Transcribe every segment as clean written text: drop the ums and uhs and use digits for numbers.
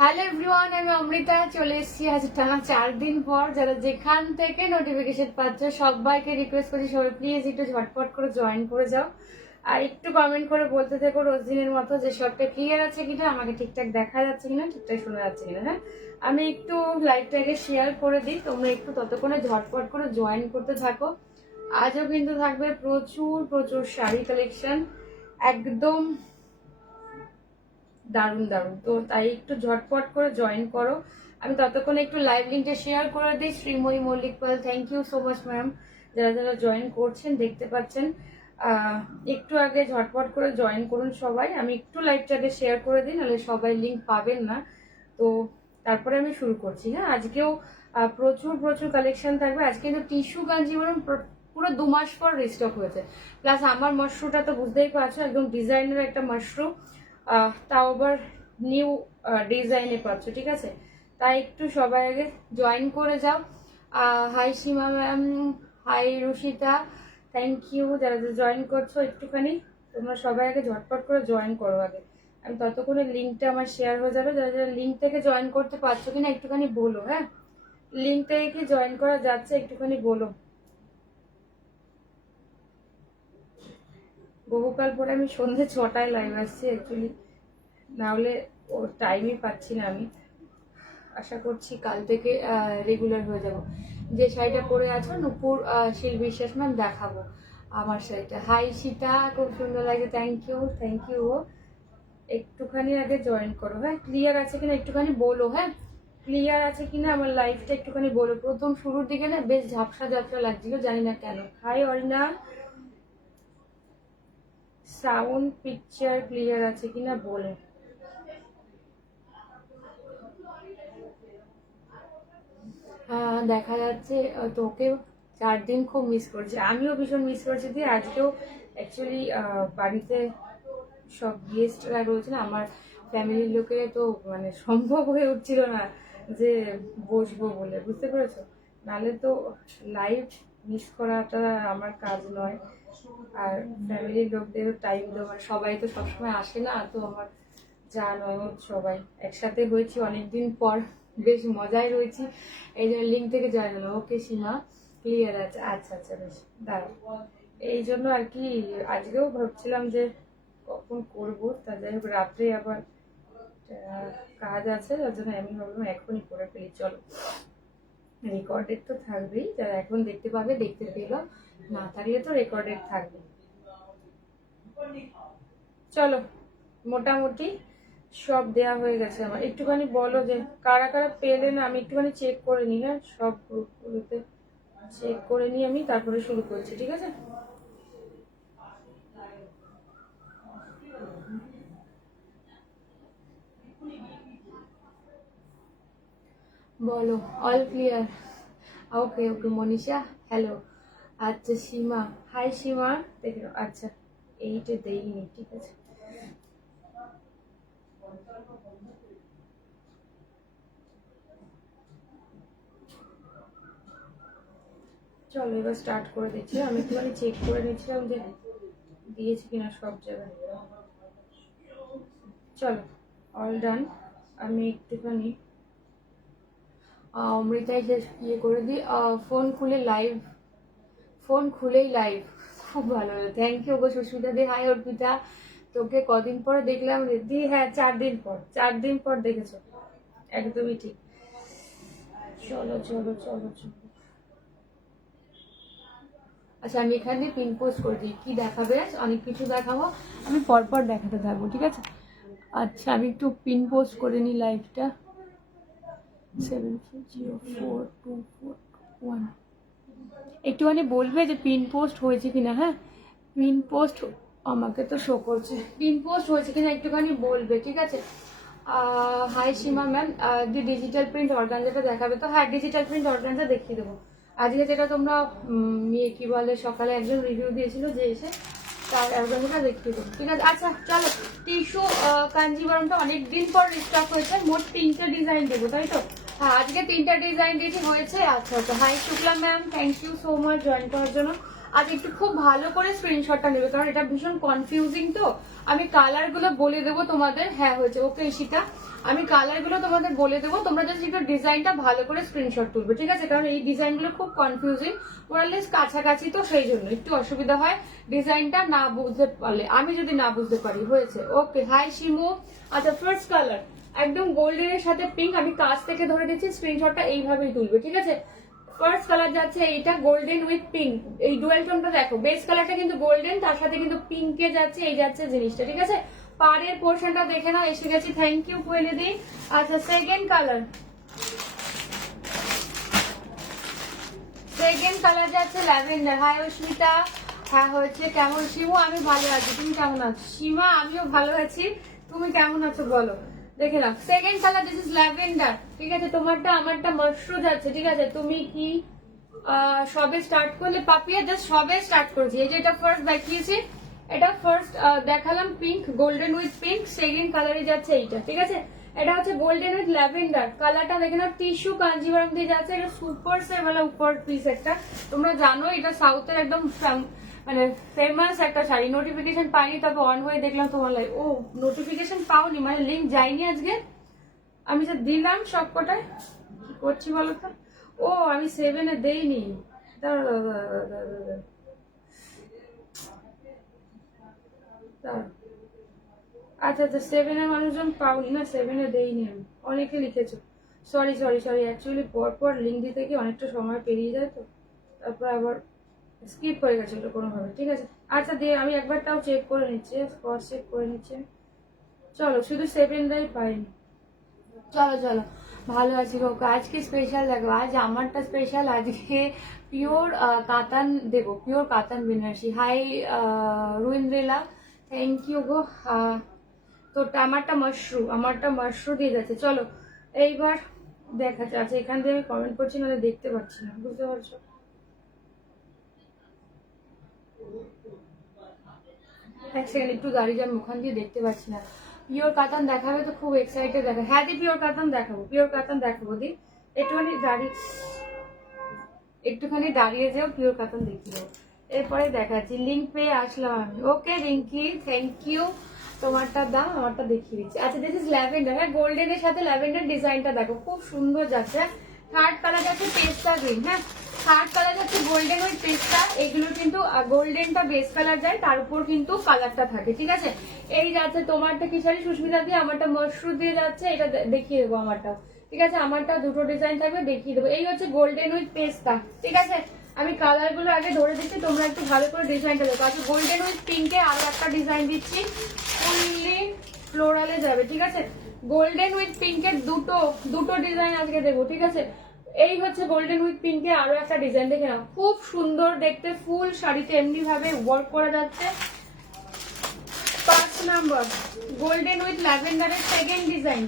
Hello everyone, আমি অমৃতা চলে এসেছি আজ টানা 4 দিন পর। যারা যেখান থেকে নোটিফিকেশন পাচ্ছ সবাইকে রিকোয়েস্ট করছি সবাই প্লিজ একটু ঝটপট করে জয়েন করে যাও আর একটু কমেন্ট করে বলতে থেকো রোজ দিনের মতো যে সবটা ক্লিয়ার আছে কিনা, আমাকে ঠিকঠাক দেখা যাচ্ছে কিনা, ঠিকঠাক শোনা যাচ্ছে কিনা। হ্যাঁ, আমি একটু লাইভটাকে শেয়ার করে দিই, তোমরা একটু ততক্ষণে ঝটপট করে জয়েন করতে থাকো। আজও কিন্তু থাকবে প্রচুর প্রচুর শাড়ি কালেকশন, একদম দারুণ দারুণ। তো তাই একটু ঝটপট করে জয়েন করো। আমি ততক্ষণে একটু লাইভ লিঙ্কটা শেয়ার করে দিই। Shrimoyee Mallick Pal, thank you so much ma'am, যারা যারা জয়েন করছেন দেখতে পাচ্ছেন। একটু আগে ঝটপট করে জয়েন করুন সবাই। আমি একটু লাইভটাকে শেয়ার করে দিই, নাহলে সবাই লিঙ্ক পাবেন না। তো তারপরে আমি শুরু করছি। হ্যাঁ, আজকেও প্রচুর প্রচুর কালেকশন থাকবে। আজকে কিন্তু টিস্যু কাঞ্জিভরম পুরো 2 মাস পর রিস্টক হয়েছে। প্লাস আমার মাশরুমটা তো বুঝতেই পারছো, একদম ডিজাইনের একটা মাশরুম, তাও আবার নিউ ডিজাইনে পাচ্ছ, ঠিক আছে? তাই একটু সবাই আগে জয়েন করে যাও। Hi Seema ma'am, hi Rushita, thank you যারা জয়েন করছো। একটুখানি তোমরা সবাই আগে ঝটপট করে জয়েন করো আগে, আমি ততক্ষণে লিঙ্কটা আমার শেয়ার হয়ে যাবে। যারা যারা লিঙ্ক থেকে জয়েন করতে পারছো কিনা একটুখানি বলো। হ্যাঁ, লিঙ্ক থেকে কি জয়েন করা যাচ্ছে একটুখানি বলো। বহুকাল পরে আমি সন্ধ্যে 6টায় লাইভ আসছি অ্যাকচুয়ালি, নাহলে ও টাইমই পাচ্ছি না। আমি আশা করছি কাল থেকে রেগুলার হয়ে যাব। যে শাড়িটা পরে আছো নূপুর শিল বিশ্বাস ম্যাম, দেখাবো আমার শাড়িটা। হাই সীতা, খুব সুন্দর লাগে, থ্যাংক ইউ থ্যাংক ইউ। একটুখানি আগে জয়েন করো। হ্যাঁ, ক্লিয়ার আছে কিনা একটুখানি বলো। হ্যাঁ, ক্লিয়ার আছে কিনা আমার লাইফটা একটুখানি বলো। প্রথম শুরুর দিকে না বেশ ঝাপসা ঝাপসা লাগছিল, জানি না কেন। হাই অরিনা, সাউন্ড পিকচার ক্লিয়ার আছে কিনা বলো। দেখা যাচ্ছে তোকে 4 দিন খুব মিস করছি, আমিও ভীষণ মিস করছি। দিয়ে আজকেও অ্যাকচুয়ালি বাড়িতে সব গেস্টরা রয়েছে না, আমার ফ্যামিলির লোকের, তো মানে সম্ভব হয়ে উঠছিল না যে বসবো বলে, বুঝতে পেরেছো? নাহলে তো লাইভ মিস করাটা আমার কাজ নয়। আর ফ্যামিলির লোকদেরও টাইম দেবো, মানে সবাই তো সবসময় আসে না, তো আমার যা নয় সবাই একসাথে হয়েছি অনেকদিন পর, বেশ মজায় রয়েছি। এই জন্য লিঙ্ক থেকে জয়েন হলো। ওকে সীমা, ক্লিয়ার আছে, আচ্ছা আচ্ছা বেশ, দাঁড়াও। এই জন্য আর কি আজকেও ভাবছিলাম যে কখন করবো, তা যাই হোক রাত্রে আবার কাজ আছে, তার জন্য আমি ভাবলাম এখনই করে ফেলি। চলো, রেকর্ডেড তো থাকবেই, যারা এখন দেখতে পাবে দেখতে পেল, না থাকলে তো রেকর্ডেড থাকবে। চলো, মোটামুটি সব দেয়া হয়ে গেছে আমার। একটুখানি বলো যে কারা কারা পেলে না, আমি একটুখানি চেক করে নিই। হ্যাঁ, সব গ্রুপগুলোতে চেক করে নিই আমি, তারপরে শুরু করছি, ঠিক আছে? বলো অল ক্লিয়ার। ওকে ওকে মনীষা, হ্যালো। আচ্ছা সীমা, হাই সীমা, দেখে নাও। আচ্ছা, এইটা দেইনি, ঠিক আছে। চলো এবার স্টার্ট করে দিচ্ছি। আমি একটুখানি চেক করে নিচ্ছিলাম যে দিয়েছি কিনা সব জায়গায়। চলো, অল ডান। আমি একটুখানি অমৃতায় শেষ ইয়ে করে দিই। ফোন খুলে লাইভ, ফোন খুলেই লাইভ, খুব ভালো হলো, থ্যাংক ইউ গো সুস্মিতা দি। হাই অর্পিতা, তোকে কদিন পরে দেখলাম রে দি। হ্যাঁ, 4 দিন পর, 4 দিন পর দেখেছো, একদমই ঠিক। চলো চলো চলো চলো। আচ্ছা, আমি এখানে পিন পোস্ট করে দিই। কি দেখাবে? অনেক কিছু দেখাবো, আমি পরপর দেখাতে থাকবো, ঠিক আছে? আচ্ছা, আমি একটু পিন পোস্ট করে নিই লাইভটা। 74042421। একটুখানি বলবে যে পিন পোস্ট হয়েছে কিনা। হ্যাঁ, পিন পোস্ট আমাকে তো শো করছে, পিন পোস্ট হয়েছে কিনা একটুখানি বলবে, ঠিক আছে? হাই সীমা ম্যাম, দি ডিজিটাল প্রিন্ট অর্গানজাটা দেখাবে তো? হ্যাঁ, ডিজিটাল প্রিন্ট অর্গানজা দেখিয়ে দেবো আজকে। যেটা তোমরা কি বলে সকালে একজন রিভিউ দিয়েছিল যে এসে, তার অর্গানজাটা দেখিয়ে দেবো, ঠিক আছে? আচ্ছা চলো, টিস্যু কাঞ্জিবরমটা অনেকদিন পর রিস্টক হয়েছে। মোট 3টে ডিজাইন দেবো, তাই তো? হ্যাঁ, আজকে 3টা ডিজাইন দিয়েছি হয়েছে। আচ্ছা আচ্ছা, hi Shukla ma'am, thank you so much join করার জন্য। আজ একটু খুব ভালো করে স্ক্রিনশটটা নেবে, কারণ এটা ভীষণ কনফিউজিং। তো আমি কালার গুলো বলে দেবো তোমাদের। হ্যাঁ হয়েছে, ওকে ঈশিতা, আমি কালার গুলো তোমাদের বলে দেবো, তোমরা জাস্ট একটু ডিজাইনটা ভালো করে স্ক্রিনশট তুলবে, ঠিক আছে? কারণ এই ডিজাইন গুলো খুব কনফিউজিং, মোরালেস কাছাকাছি, তো সেই জন্য একটু অসুবিধা হয় ডিজাইনটা না বুঝতে পারলে, আমি যদি না বুঝতে পারি। হয়েছে, ওকে। হাই শিমু। আচ্ছা, ফার্স্ট কালার একদম গোল্ডেনের সাথে পিঙ্ক, আমি কাছ থেকে ধরে দিচ্ছি, স্ক্রিনশটটা এইভাবেই তুলবে, ঠিক আছে? ফার্স্ট কালার যাচ্ছে এইটা গোল্ডেন উইথ পিঙ্ক, এই ডুয়েল টোনটা দেখো, বেস কালারটা কিন্তু গোল্ডেন, তার সাথে কিন্তু পিঙ্কে যাচ্ছে, এই যাচ্ছে জিনিসটা, ঠিক আছে? পাড়ের পোর্শনটা দেখে নাও, এসে গেছি, থ্যাংক ইউ কোয়েলে দি। আচ্ছা, সেকেন্ড কালার যাচ্ছে ল্যাভেন্ডার। হাই অস্মিতা। হ্যাঁ হয়েছে, কেমন শিমু? আমি ভালো আছি, তুমি কেমন আছো? সীমা, আমিও ভালো আছি, তুমি কেমন আছো বলো? দেখে নাও, second colour, this is lavender, ঠিক আছে? তোমারটা আমারটা মাশরুম যাচ্ছে, ঠিক আছে? তুমি কি সবে স্টার্ট করলে? পাপিয়া জাস্ট সবে স্টার্ট করেছি, এই যে এটা ফার্স্ট দেখিয়েছি, এটা ফার্স্ট দেখালাম pink, golden with pink, second কালারে যাচ্ছে এইটা, ঠিক আছে? এটা হচ্ছে গোল্ডেন উইথ ল্যাভেন্ডার, কালারটা দেখে নাও, টিস্যু কাঞ্জিভারম দিয়ে যাচ্ছে, এটা সুপার সেভালা উপর পিস একটা, তোমরা জানো এটা সাউথের একদম মানে ফেমাস একটা শাড়ি। নোটিফিকেশন পাইনি, তবে অন হয়ে দেখলাম তোমার লাইভ। ও, নোটিফিকেশন পাওনি মানে লিঙ্ক যায়নি আজকে? আমি যে দিলাম সব কটায়, কি করছি বলো তো? ও, আমি 7-এ দেইনি, আচ্ছা আচ্ছা, 7-এর মানুষজন পাওনি না, 7-এ দেইনি আমি, অনেকে লিখেছো, সরি সরি সরি, অ্যাকচুয়ালি পরপর লিঙ্ক দিতে গিয়ে অনেকটা সময় পেরিয়ে যায়, তো তারপর আবার স্কিপ হয়ে গেছিল কোনোভাবে, ঠিক আছে? আচ্ছা, দিয়ে আমি একবারটাও চেক করে নিচ্ছি, ক্রস চেক করে নিচ্ছি। চলো, শুধু 7-টাই পাইনি। চলো চলো, ভালো আছি গো। আজকে স্পেশাল দেখো, আজ আমারটা স্পেশাল, আজকে পিওর কাতান দেবো, pure katan Benarasi. Hi Ruindrila, thank you গো। তো আমারটা মাশরুম দিয়ে যাচ্ছে। চলো এইবার দেখাচ্ছে। আচ্ছা, এখান থেকে আমি কমেন্ট করছি, নাহলে দেখতে পাচ্ছি না, বুঝতে পারছো? এক সেকেন্ড, একটু দাঁড়িয়ে যান, ওখান দিয়ে দেখতে পাচ্ছি না। পিওর কাতান দেখাবে তো খুব এক্সাইটেড দেখা। হ্যাঁ দি, পিওর কাতান দেখাবো, পিওর কাতান দেখাবো দি। একটুখানি দাঁড়িয়ে যাও, পিওর কাতান দেখিয়ে দেবো, এরপরে দেখাচ্ছি। লিঙ্ক পেয়ে আসলাম আমি। ওকে রিঙ্কি, থ্যাংক ইউ। তোমারটা দাম, আমারটা দেখিয়ে দিচ্ছি। আচ্ছা, দিস ইজ ল্যাভেন্ডার। হ্যাঁ, গোল্ডেনের সাথে ল্যাভেন্ডার ডিজাইনটা দেখো, খুব সুন্দর যাচ্ছে। থার্ড কালার যাচ্ছে পেস্তা গ্রিন। হ্যাঁ, থার্ড কালার যাচ্ছে গোল্ডেন উইথ পেস্তা। এগুলো কিন্তু গোল্ডেনটা বেস কালার যায়, তার উপর কিন্তু কালারটা থাকে, ঠিক আছে? এই যাচ্ছে তোমারটা কি শাড়ি সুস্মিতা দিয়ে, আমারটা মশরুম দিয়ে যাচ্ছে, এটা দেখিয়ে দেবো আমারটা, ঠিক আছে? আমারটা দুটো ডিজাইন থাকবে, দেখিয়ে দেবো। এই হচ্ছে গোল্ডেন উইথ পেস্তা, ঠিক আছে? আমি কালার গুলো আগে ধরে দিচ্ছি, তোমরা একটু ভালো করে ডিজাইনটা দেখো। আচ্ছা, গোল্ডেন উইথ পিঙ্কে আরো একটা ডিজাইন দিচ্ছি, ফুললি ফ্লোরালে যাবে, ঠিক আছে? গোল্ডেন উইথ পিঙ্কের দুটো ডিজাইন আজকে দেবো, ঠিক আছে? এই হচ্ছে গোল্ডেন উইথ পিঙ্কে আরো একটা ডিজাইন, দেখে নাও, খুব সুন্দর দেখতে, ফুল শাড়িতে এমনি ভাবে ওয়ার্ক করা যাচ্ছে। 5 নাম্বার গোল্ডেন উইথ ল্যাভেন্ডারের সেকেন্ড ডিজাইন,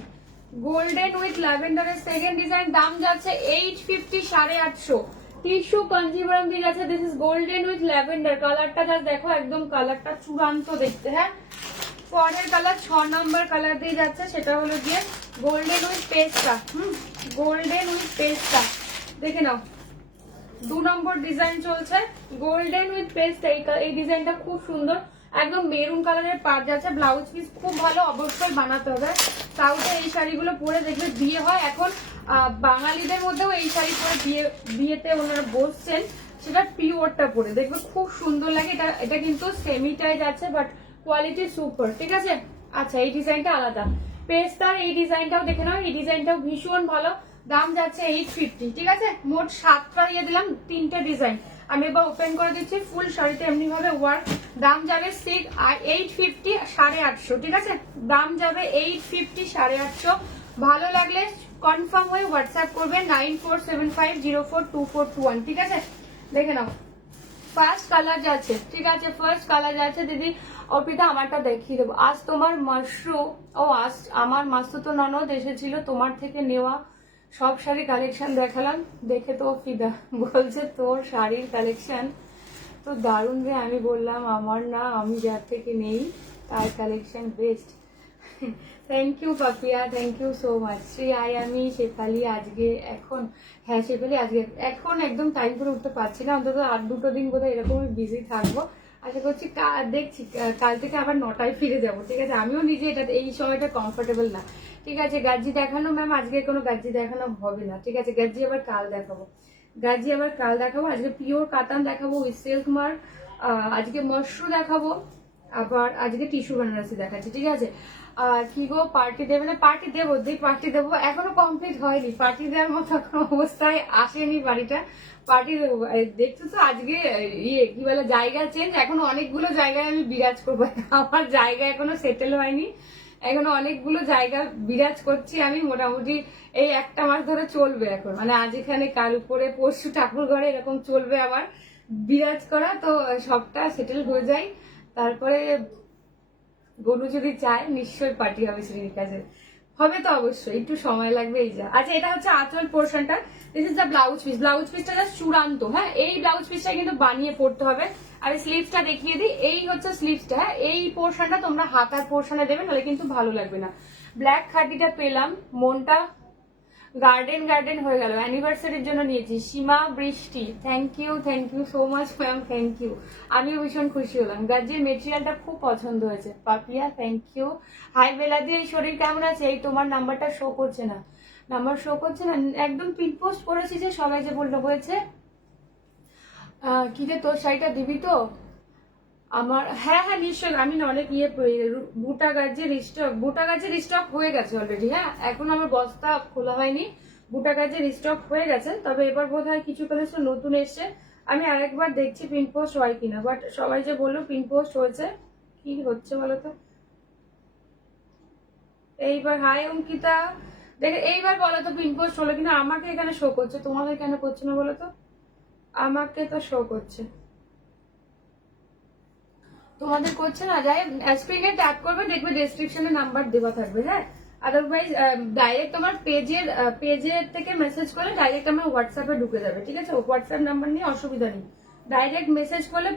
গোল্ডেন উইথ ল্যাভেন্ডারের সেকেন্ড ডিজাইন, দাম যাচ্ছে 850, 850। টিস্যু কাঞ্জিভারম দিয়ে যাচ্ছে। This is golden with lavender, কালারটা যা দেখো, একদম কালারটা চূড়ান্ত দেখতে। হ্যাঁ, পরের কালার 6 নাম্বার কালার দিয়ে যাচ্ছে, সেটা হলো গিয়ে গোল্ডেন উইথ পেস্তা। গোল্ডেন উইথ পেস্তা, দেখে নাও, 2 নম্বর ডিজাইন চলছে, গোল্ডেন উইথ পেস্ট। এই ডিজাইনটা খুব সুন্দর, একদম মেরুন কালারের পাড় যাচ্ছে, ব্লাউজ পিস খুব ভালো, অবশ্যই বানাতে হবে। সাউথে এই শাড়িগুলো পরে দেখবে বিয়ে হয় এখন, বাঙালিদের মধ্যেও এই শাড়ি পরে বিয়েতে ওনারা বসছেন, সেটা পিওরটা পরে দেখবে খুব সুন্দর লাগে। এটা কিন্তু সেমিটাই যাচ্ছে, বাট কোয়ালিটি সুপার, ঠিক আছে? আচ্ছা, এই ডিজাইনটা আলাদা, পেস্তার এই ডিজাইনটাও দেখে নাও, এই ডিজাইনটাও ভীষণ ভালো, দাম যাচ্ছে 850, ঠিক আছে? মোট 7টা দিয়ে দিলাম, 3টে ডিজাইন। আমি এবার ওপেন করে দিচ্ছি, ফুল শাড়িতে এমনি ভাবে ওয়ার্ক, দাম যাবে 850, 850, ঠিক আছে? দাম যাবে 850, 850। ভালো লাগলে কনফার্ম হয়ে হোয়াটসঅ্যাপ করবে 9475042421, ঠিক আছে? দেখে নাও, ফার্স্ট কালার যাচ্ছে, ঠিক আছে? ফার্স্ট কালার যাচ্ছে দিদি। অর্পিতা, আমারটা দেখিয়ে দেবো। আজ তোমার মাশরুম, আজ আমার মাসুতো ননদ এসেছিল, তোমার থেকে নেওয়া সব শাড়ি কালেকশন দেখালাম, দেখে তো ফিদা, বলছে তোর শাড়ির কালেকশন তো দারুণ রে। আমি বললাম আমার না, আমি যার থেকে নেই তার collection best. Thank you Papiya, thank you so much. Shri আমি শেফালি আজকে এখন, হ্যাঁ শেফালি আজকে এখন একদম টাইম করে উঠতে পারছি না, অন্তত আর 2 দিন বোধহয় এরকম বিজি থাকবো। আশা করছি দেখছি কাল থেকে আবার 9টায় ফিরে যাবো, ঠিক আছে। আমিও নিজে এটা এই সময়টা কমফোর্টেবল না, ঠিক আছে। গাজ্জি দেখানো ম্যাম আজকে কোনো গাজ্জি দেখানো হবে না, ঠিক আছে। গাজ্জি আবার কাল দেখাবো, আজকে পিওর কাতান দেখাবো উইথ সিল্ক মার্ক, আজকে মশরু দেখাবো, আবার আজকে টিস্যু বেনারসি দেখাচ্ছি, ঠিক আছে। কি গো পার্টি দেবে না? পার্টি দেবো, পার্টি দেবো, এখনো কমপ্লিট হয়নি, পার্টি দেওয়ার মতো কোনো অবস্থায় আসেনি বাড়িটা, পার্টি দেবো। দেখছো তো আজকে কি বলে জায়গা চেঞ্জ, এখনো অনেকগুলো জায়গায় আমি বিরাজ করবো, আমার জায়গা এখনো সেটেল হয়নি, এখনো অনেকগুলো জায়গা বিরাজ করছি আমি, মোটামুটি এই 1 মাস ধরে চলবে এখন, মানে আজ এখানে কাল উপরে পরশু ঠাকুর ঘরে এরকম চলবে আমার বিরাজ করা। তো সবটা সেটেল হয়ে যায়, তারপরে গরু যদি চায় নিশ্চয়ই পার্টি হবে শ্রীর কাছে, হবে তো অবশ্যই, একটু সময় লাগবে এই যা। আচ্ছা এটা হচ্ছে আঁচল পোর্শনটা, this is the blouse piece, blouse পিসটা জাস্ট চূড়ান্ত, হ্যাঁ। এই ব্লাউজ পিসটা কিন্তু বানিয়ে পড়তে হবে। আর স্লিভসটা দেখিয়ে দিই, এই হচ্ছে স্লিভসটা, হ্যাঁ। এই পোর্শনটা তোমরা হাতার পোর্শনে দেবে, নাহলে কিন্তু ভালো লাগবে না। ব্ল্যাক খাদিটা পেলাম, মনটা গার্ডেন হয়ে গেল, অ্যানিভার্সারির জন্য নিয়েছি। Seema Brishti, thank you so much ma'am, thank you. আমিও ভীষণ খুশি হলাম, গাজ্জির মেটেরিয়ালটা খুব পছন্দ হয়েছে। Papiya thank you. হাই বেলাদি, এই শরীর কেমন আছে? এই তোমার নাম্বারটা শো করছে না, নাম্বার শো করছে না, একদম পিন পোস্ট করেছি যে সবাই যে বললো হয়েছে। কি রে তোর শাড়িটা দিবি তো আমার? হ্যাঁ নিশ্চয়ই, আমি না অনেক বুটা গাছের স্টক হয়ে গেছে অলরেডি, হ্যাঁ। এখন আমার বস্তা খোলা হয়নি, বুটা গাছের স্টক হয়ে গেছে, তবে এবার বোধহয় কিছু কালেকশন নতুন এসছে। আমি আরেকবার দেখছি পিন পোস্ট হয় কিনা, বাট সবাই যে বললো পিন পোস্ট হয়েছে, কি হচ্ছে বলতো এইবার? হাই অঙ্কিতা, দেখে এইবার বলো তো পিন পোস্ট হলো কিনা। আমাকে এখানে শো করছে, তোমাদের কেন করছে না বলো তো? আমাকে তো শো করছে, তোমাদের করছে না। যাই স্ক্রিনে ট্যাপ করবে, দেখবে ডেসক্রিপশনে নাম্বার দেওয়া থাকবে, হ্যাঁ। আদারওয়াইজ ডাইরেক্ট তোমার পেজের থেকে মেসেজ করলে ডাইরেক্ট আমার হোয়াটসঅ্যাপে ঢুকে যাবে, ঠিক আছে। হোয়াটসঅ্যাপ নাম্বার নিয়ে অসুবিধা নেই, ডাইরেক্ট মেসেজ করলে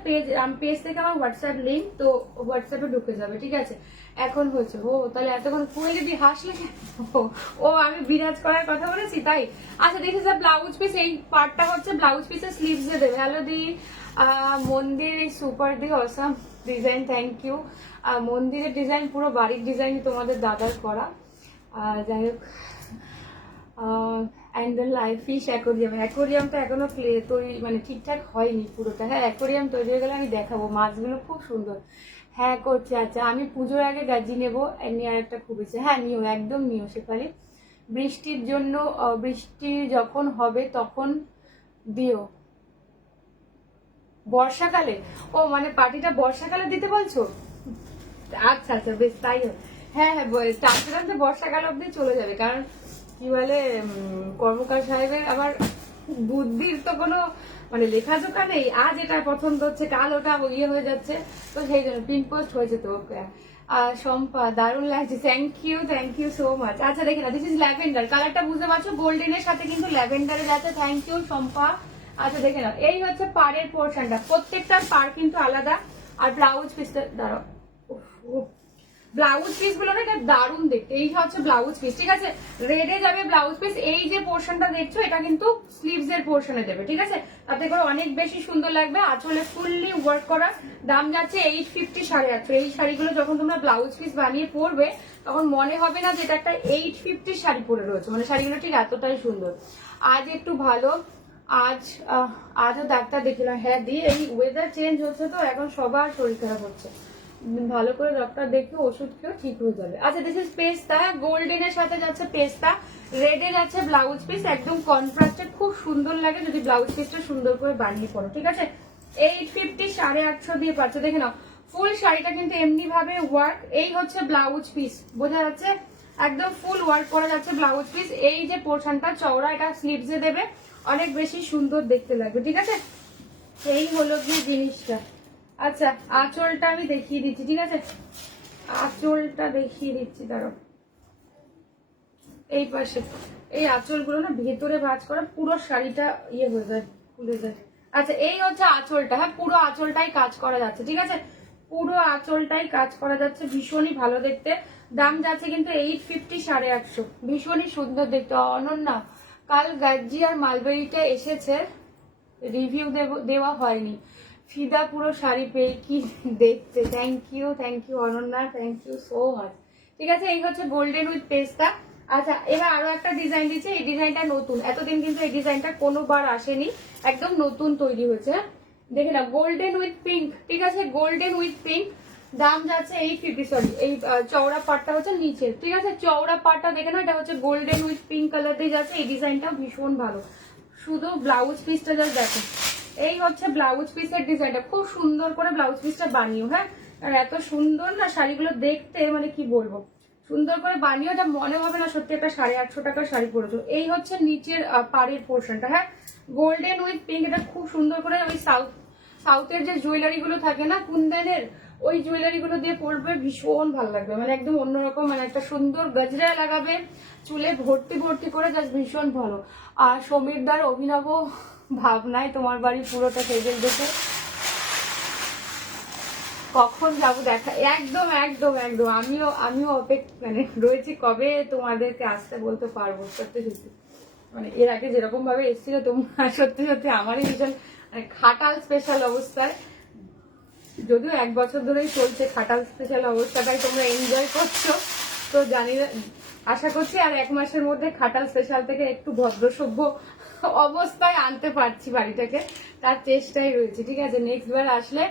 পেজ থেকে আমার হোয়াটসঅ্যাপ লিঙ্ক, তো হোয়াটসঅ্যাপে ঢুকে যাবে, ঠিক আছে। এখন হচ্ছে ও তাহলে এতক্ষণ ফুয়ে যদি হাসলে ও আমি বিরাজ করার কথা বলেছি তাই। আচ্ছা দেখি স্যার ব্লাউজ পিস, এই পার্টটা হচ্ছে ব্লাউজ পিসের স্লিভস দিয়ে দেবে। হ্যালো দি মন্দির, সুপার দি অসাম ডিজাইন, থ্যাংক ইউ। মন্দিরের ডিজাইন পুরো বাড়ির ডিজাইন তোমাদের দাদার করা, যাই হোক। অ্যান্ড দেন লাইফ ফিশ অ্যাকোরিয়ামটা এখনো তৈরি মানে ঠিকঠাক হয়নি পুরোটা, হ্যাঁ। অ্যাকোরিয়াম তৈরি হয়ে গেলে আমি দেখাবো, মাছগুলো খুব সুন্দর, হ্যাঁ করছে। আচ্ছা আমি পুজোর আগে গাজি নেবো, নেওয়ার একটা খুব ইচ্ছে, হ্যাঁ নিও, একদম নিও শেফালি। বৃষ্টির জন্য, বৃষ্টি যখন হবে তখন দিও। বর্ষাকালে? ও মানে পার্টিটা বর্ষাকালে দিতে বলছো? আচ্ছা বেশ তাই হবে। হ্যাঁ চাচ্ছিলাম যে বর্ষাকাল অব্দি চলে যাবে, কারণ কি বলে কর্মকার সাহেবের আবার বুদ্ধির তো কোনো মানে লেখাজোখা নেই, আজ এটা পছন্দ হচ্ছে কাল ওটা ইয়ে হয়ে যাচ্ছে, তো সেই জন্য পিন পোস্ট হয়েছে তো। শম্পা দারুণ লাগছে, থ্যাংক ইউ সো মাচ। আচ্ছা দেখে না, দিস ইজ ল্যাভেন্ডার, কালারটা বুঝতে পারছো, গোল্ডেনের সাথে কিন্তু ল্যাভেন্ডারে যাচ্ছে, থ্যাংক ইউ শম্পা। আচ্ছা দেখে না, এই হচ্ছে পাড়ের পোর্শনটা, প্রত্যেকটার পাড় কিন্তু আলাদা। আর ব্লাউজ পিসটা দাঁড়াও, ব্লাউজ পিস গুলো না এটা দারুণ দেখতে, এই হচ্ছে ব্লাউজ পিস, ঠিক আছে। রেডে যাবে ব্লাউজ পিস, এই যে পোর্শনটা দেখছো এটা কিন্তু স্লিভস এর পোর্শনে দেবে, ঠিক আছে। তাতে করে অনেক বেশি সুন্দর লাগবে, আঁচলে ফুললি ওয়ার্ক করা। দাম যাচ্ছে 850, 850। এই শাড়িগুলো যখন তোমরা ব্লাউজ পিস বানিয়ে পরবে তখন মনে হবে না যে এটা একটা 850 শাড়ি পরে রয়েছে, মানে শাড়িগুলো ঠিক এতটাই সুন্দর। আজ একটু ভালো, আজও ডাক্তার দেখিলাম, হ্যাঁ দিয়ে এই ওয়েদার চেঞ্জ হচ্ছে তো এখন সবার শরীর খারাপ হচ্ছে, ভালো করে ডক্টর দেখে ওষুধ খেয়েও ঠিক হয়ে যাবে। আচ্ছা দিস ইজ পেস্তা, গোল্ডেনের সাথে যাচ্ছে পেস্তা, রেডে যাচ্ছে ব্লাউজ পিস, একদম কন্ট্রাস্টেড, খুব সুন্দর লাগে যদি ব্লাউজ পিসটা সুন্দর করে বানিয়ে পড়ো, ঠিক আছে। 850, 850 দিয়ে পাচ্ছ, দেখে নাও ফুল শাড়িটা কিন্তু এমনি ভাবে ওয়ার্ক। এই হচ্ছে ব্লাউজ পিস, বোঝা যাচ্ছে একদম ফুল ওয়ার্ক করা যাচ্ছে ব্লাউজ পিস। এই যে পোর্শনটা চওড়া, এটা স্লিভসে দেবে, অনেক বেশি সুন্দর দেখতে লাগবে, ঠিক আছে। এই হলো কি জিনিসটা। আচ্ছা আঁচলটা আমি দেখিয়ে দিচ্ছি, ঠিক আছে, আঁচলটা দেখিয়ে দিচ্ছি, দাঁড়াও। এই পাশে এই আঁচলগুলো না ভেতরে ভাঁজ করা, পুরো শাড়িটা ইয়ে হয়ে যায়, খুলে যায়। আচ্ছা এই হচ্ছে আঁচলটা, হ্যাঁ পুরো আঁচলটাই কাজ করা যাচ্ছে, ঠিক আছে, পুরো আঁচলটাই কাজ করা যাচ্ছে, ভীষণই ভালো দেখতে। দাম যাচ্ছে কিন্তু 850, 850, ভীষণই সুন্দর দেখতে। অনন্যা, কাল গাজ্জি আর মালবেরিটা এসেছে, রিভিউ দেওয়া হয়নি। ফিদা পুরো শাড়ি পেয়ে কি দেখতে। Thank you Ananya, thank you so much. ঠিক আছে, এই হচ্ছে গোল্ডেন উইথ পেস্তা। আচ্ছা, এবার আরো একটা ডিজাইন দিচ্ছে, এই ডিজাইনটা নতুন, এতদিন কিন্তু এই ডিজাইনটা কোনোবার আসেনি, একদম নতুন তৈরি হয়েছে। দেখে না, গোল্ডেন উইথ পিঙ্ক। ঠিক আছে, গোল্ডেন উইথ পিঙ্ক, দাম যাচ্ছে 850। সরি, এই চওড়া পাটটা হচ্ছে নিচে। ঠিক আছে, চওড়া পাটটা দেখে না, এটা হচ্ছে গোল্ডেন উইথ পিঙ্ক কালার দিয়ে যাচ্ছে। এই ডিজাইনটা ভীষণ ভালো, শুধু ব্লাউজ পিসটা জাস্ট দেখো। এই হচ্ছে ব্লাউজ পিসের ডিজাইনটা, খুব সুন্দর করে ব্লাউজ পিসটা বানিও। হ্যাঁ, আর এত সুন্দর না শাড়িগুলো দেখতে, মানে কি বলবো, সুন্দর করে বানিও, এটা মনে হবে না সত্যি একটা 850 টাকার শাড়ি পরেছো। এই হচ্ছে নিচের পাড়ের পোর্শনটা। হ্যাঁ, গোল্ডেন উইথ পিঙ্ক, এটা খুব সুন্দর করে ওই সাউথের যে জুয়েলারি গুলো থাকে না কুন্দনের, ওই জুয়েলারি গুলো দিয়ে পরবে, ভীষণ ভালো লাগবে, মানে একদম অন্যরকম, মানে একটা সুন্দর গজরা লাগাবে চুলে ভর্তি ভর্তি করে, জাস্ট ভীষণ ভালো। আর সমীরদার অভিনব ভাবনায় তোমার বাড়ি পুরোটা সেজে দেখে কখন যাবো দেখা। একদম একদম একদম, আমিও মানে রয়েছি কবে তোমাদেরকে আসতে বলতে পারবো। সত্যি সত্যি, মানে এর আগে যেরকম ভাবে এসেছিল তোমরা, সত্যি সত্যি আমারই ভীষণ খাটাল স্পেশাল অবস্থায়, যদিও 1 বছর ধরেই চলছে খাটাল স্পেশাল অবস্থাটাই তোমরা এনজয় করছো, তো জানি না, আশা করছি আর 1 মাসের মধ্যে খাটাল স্পেশাল থেকে একটু ভদ্রসভ্য অবস্থায় আনতে পারছি বাড়িটাকে, তার চেষ্টাই রয়েছে। ঠিক আছে, নেক্সট বার আসলে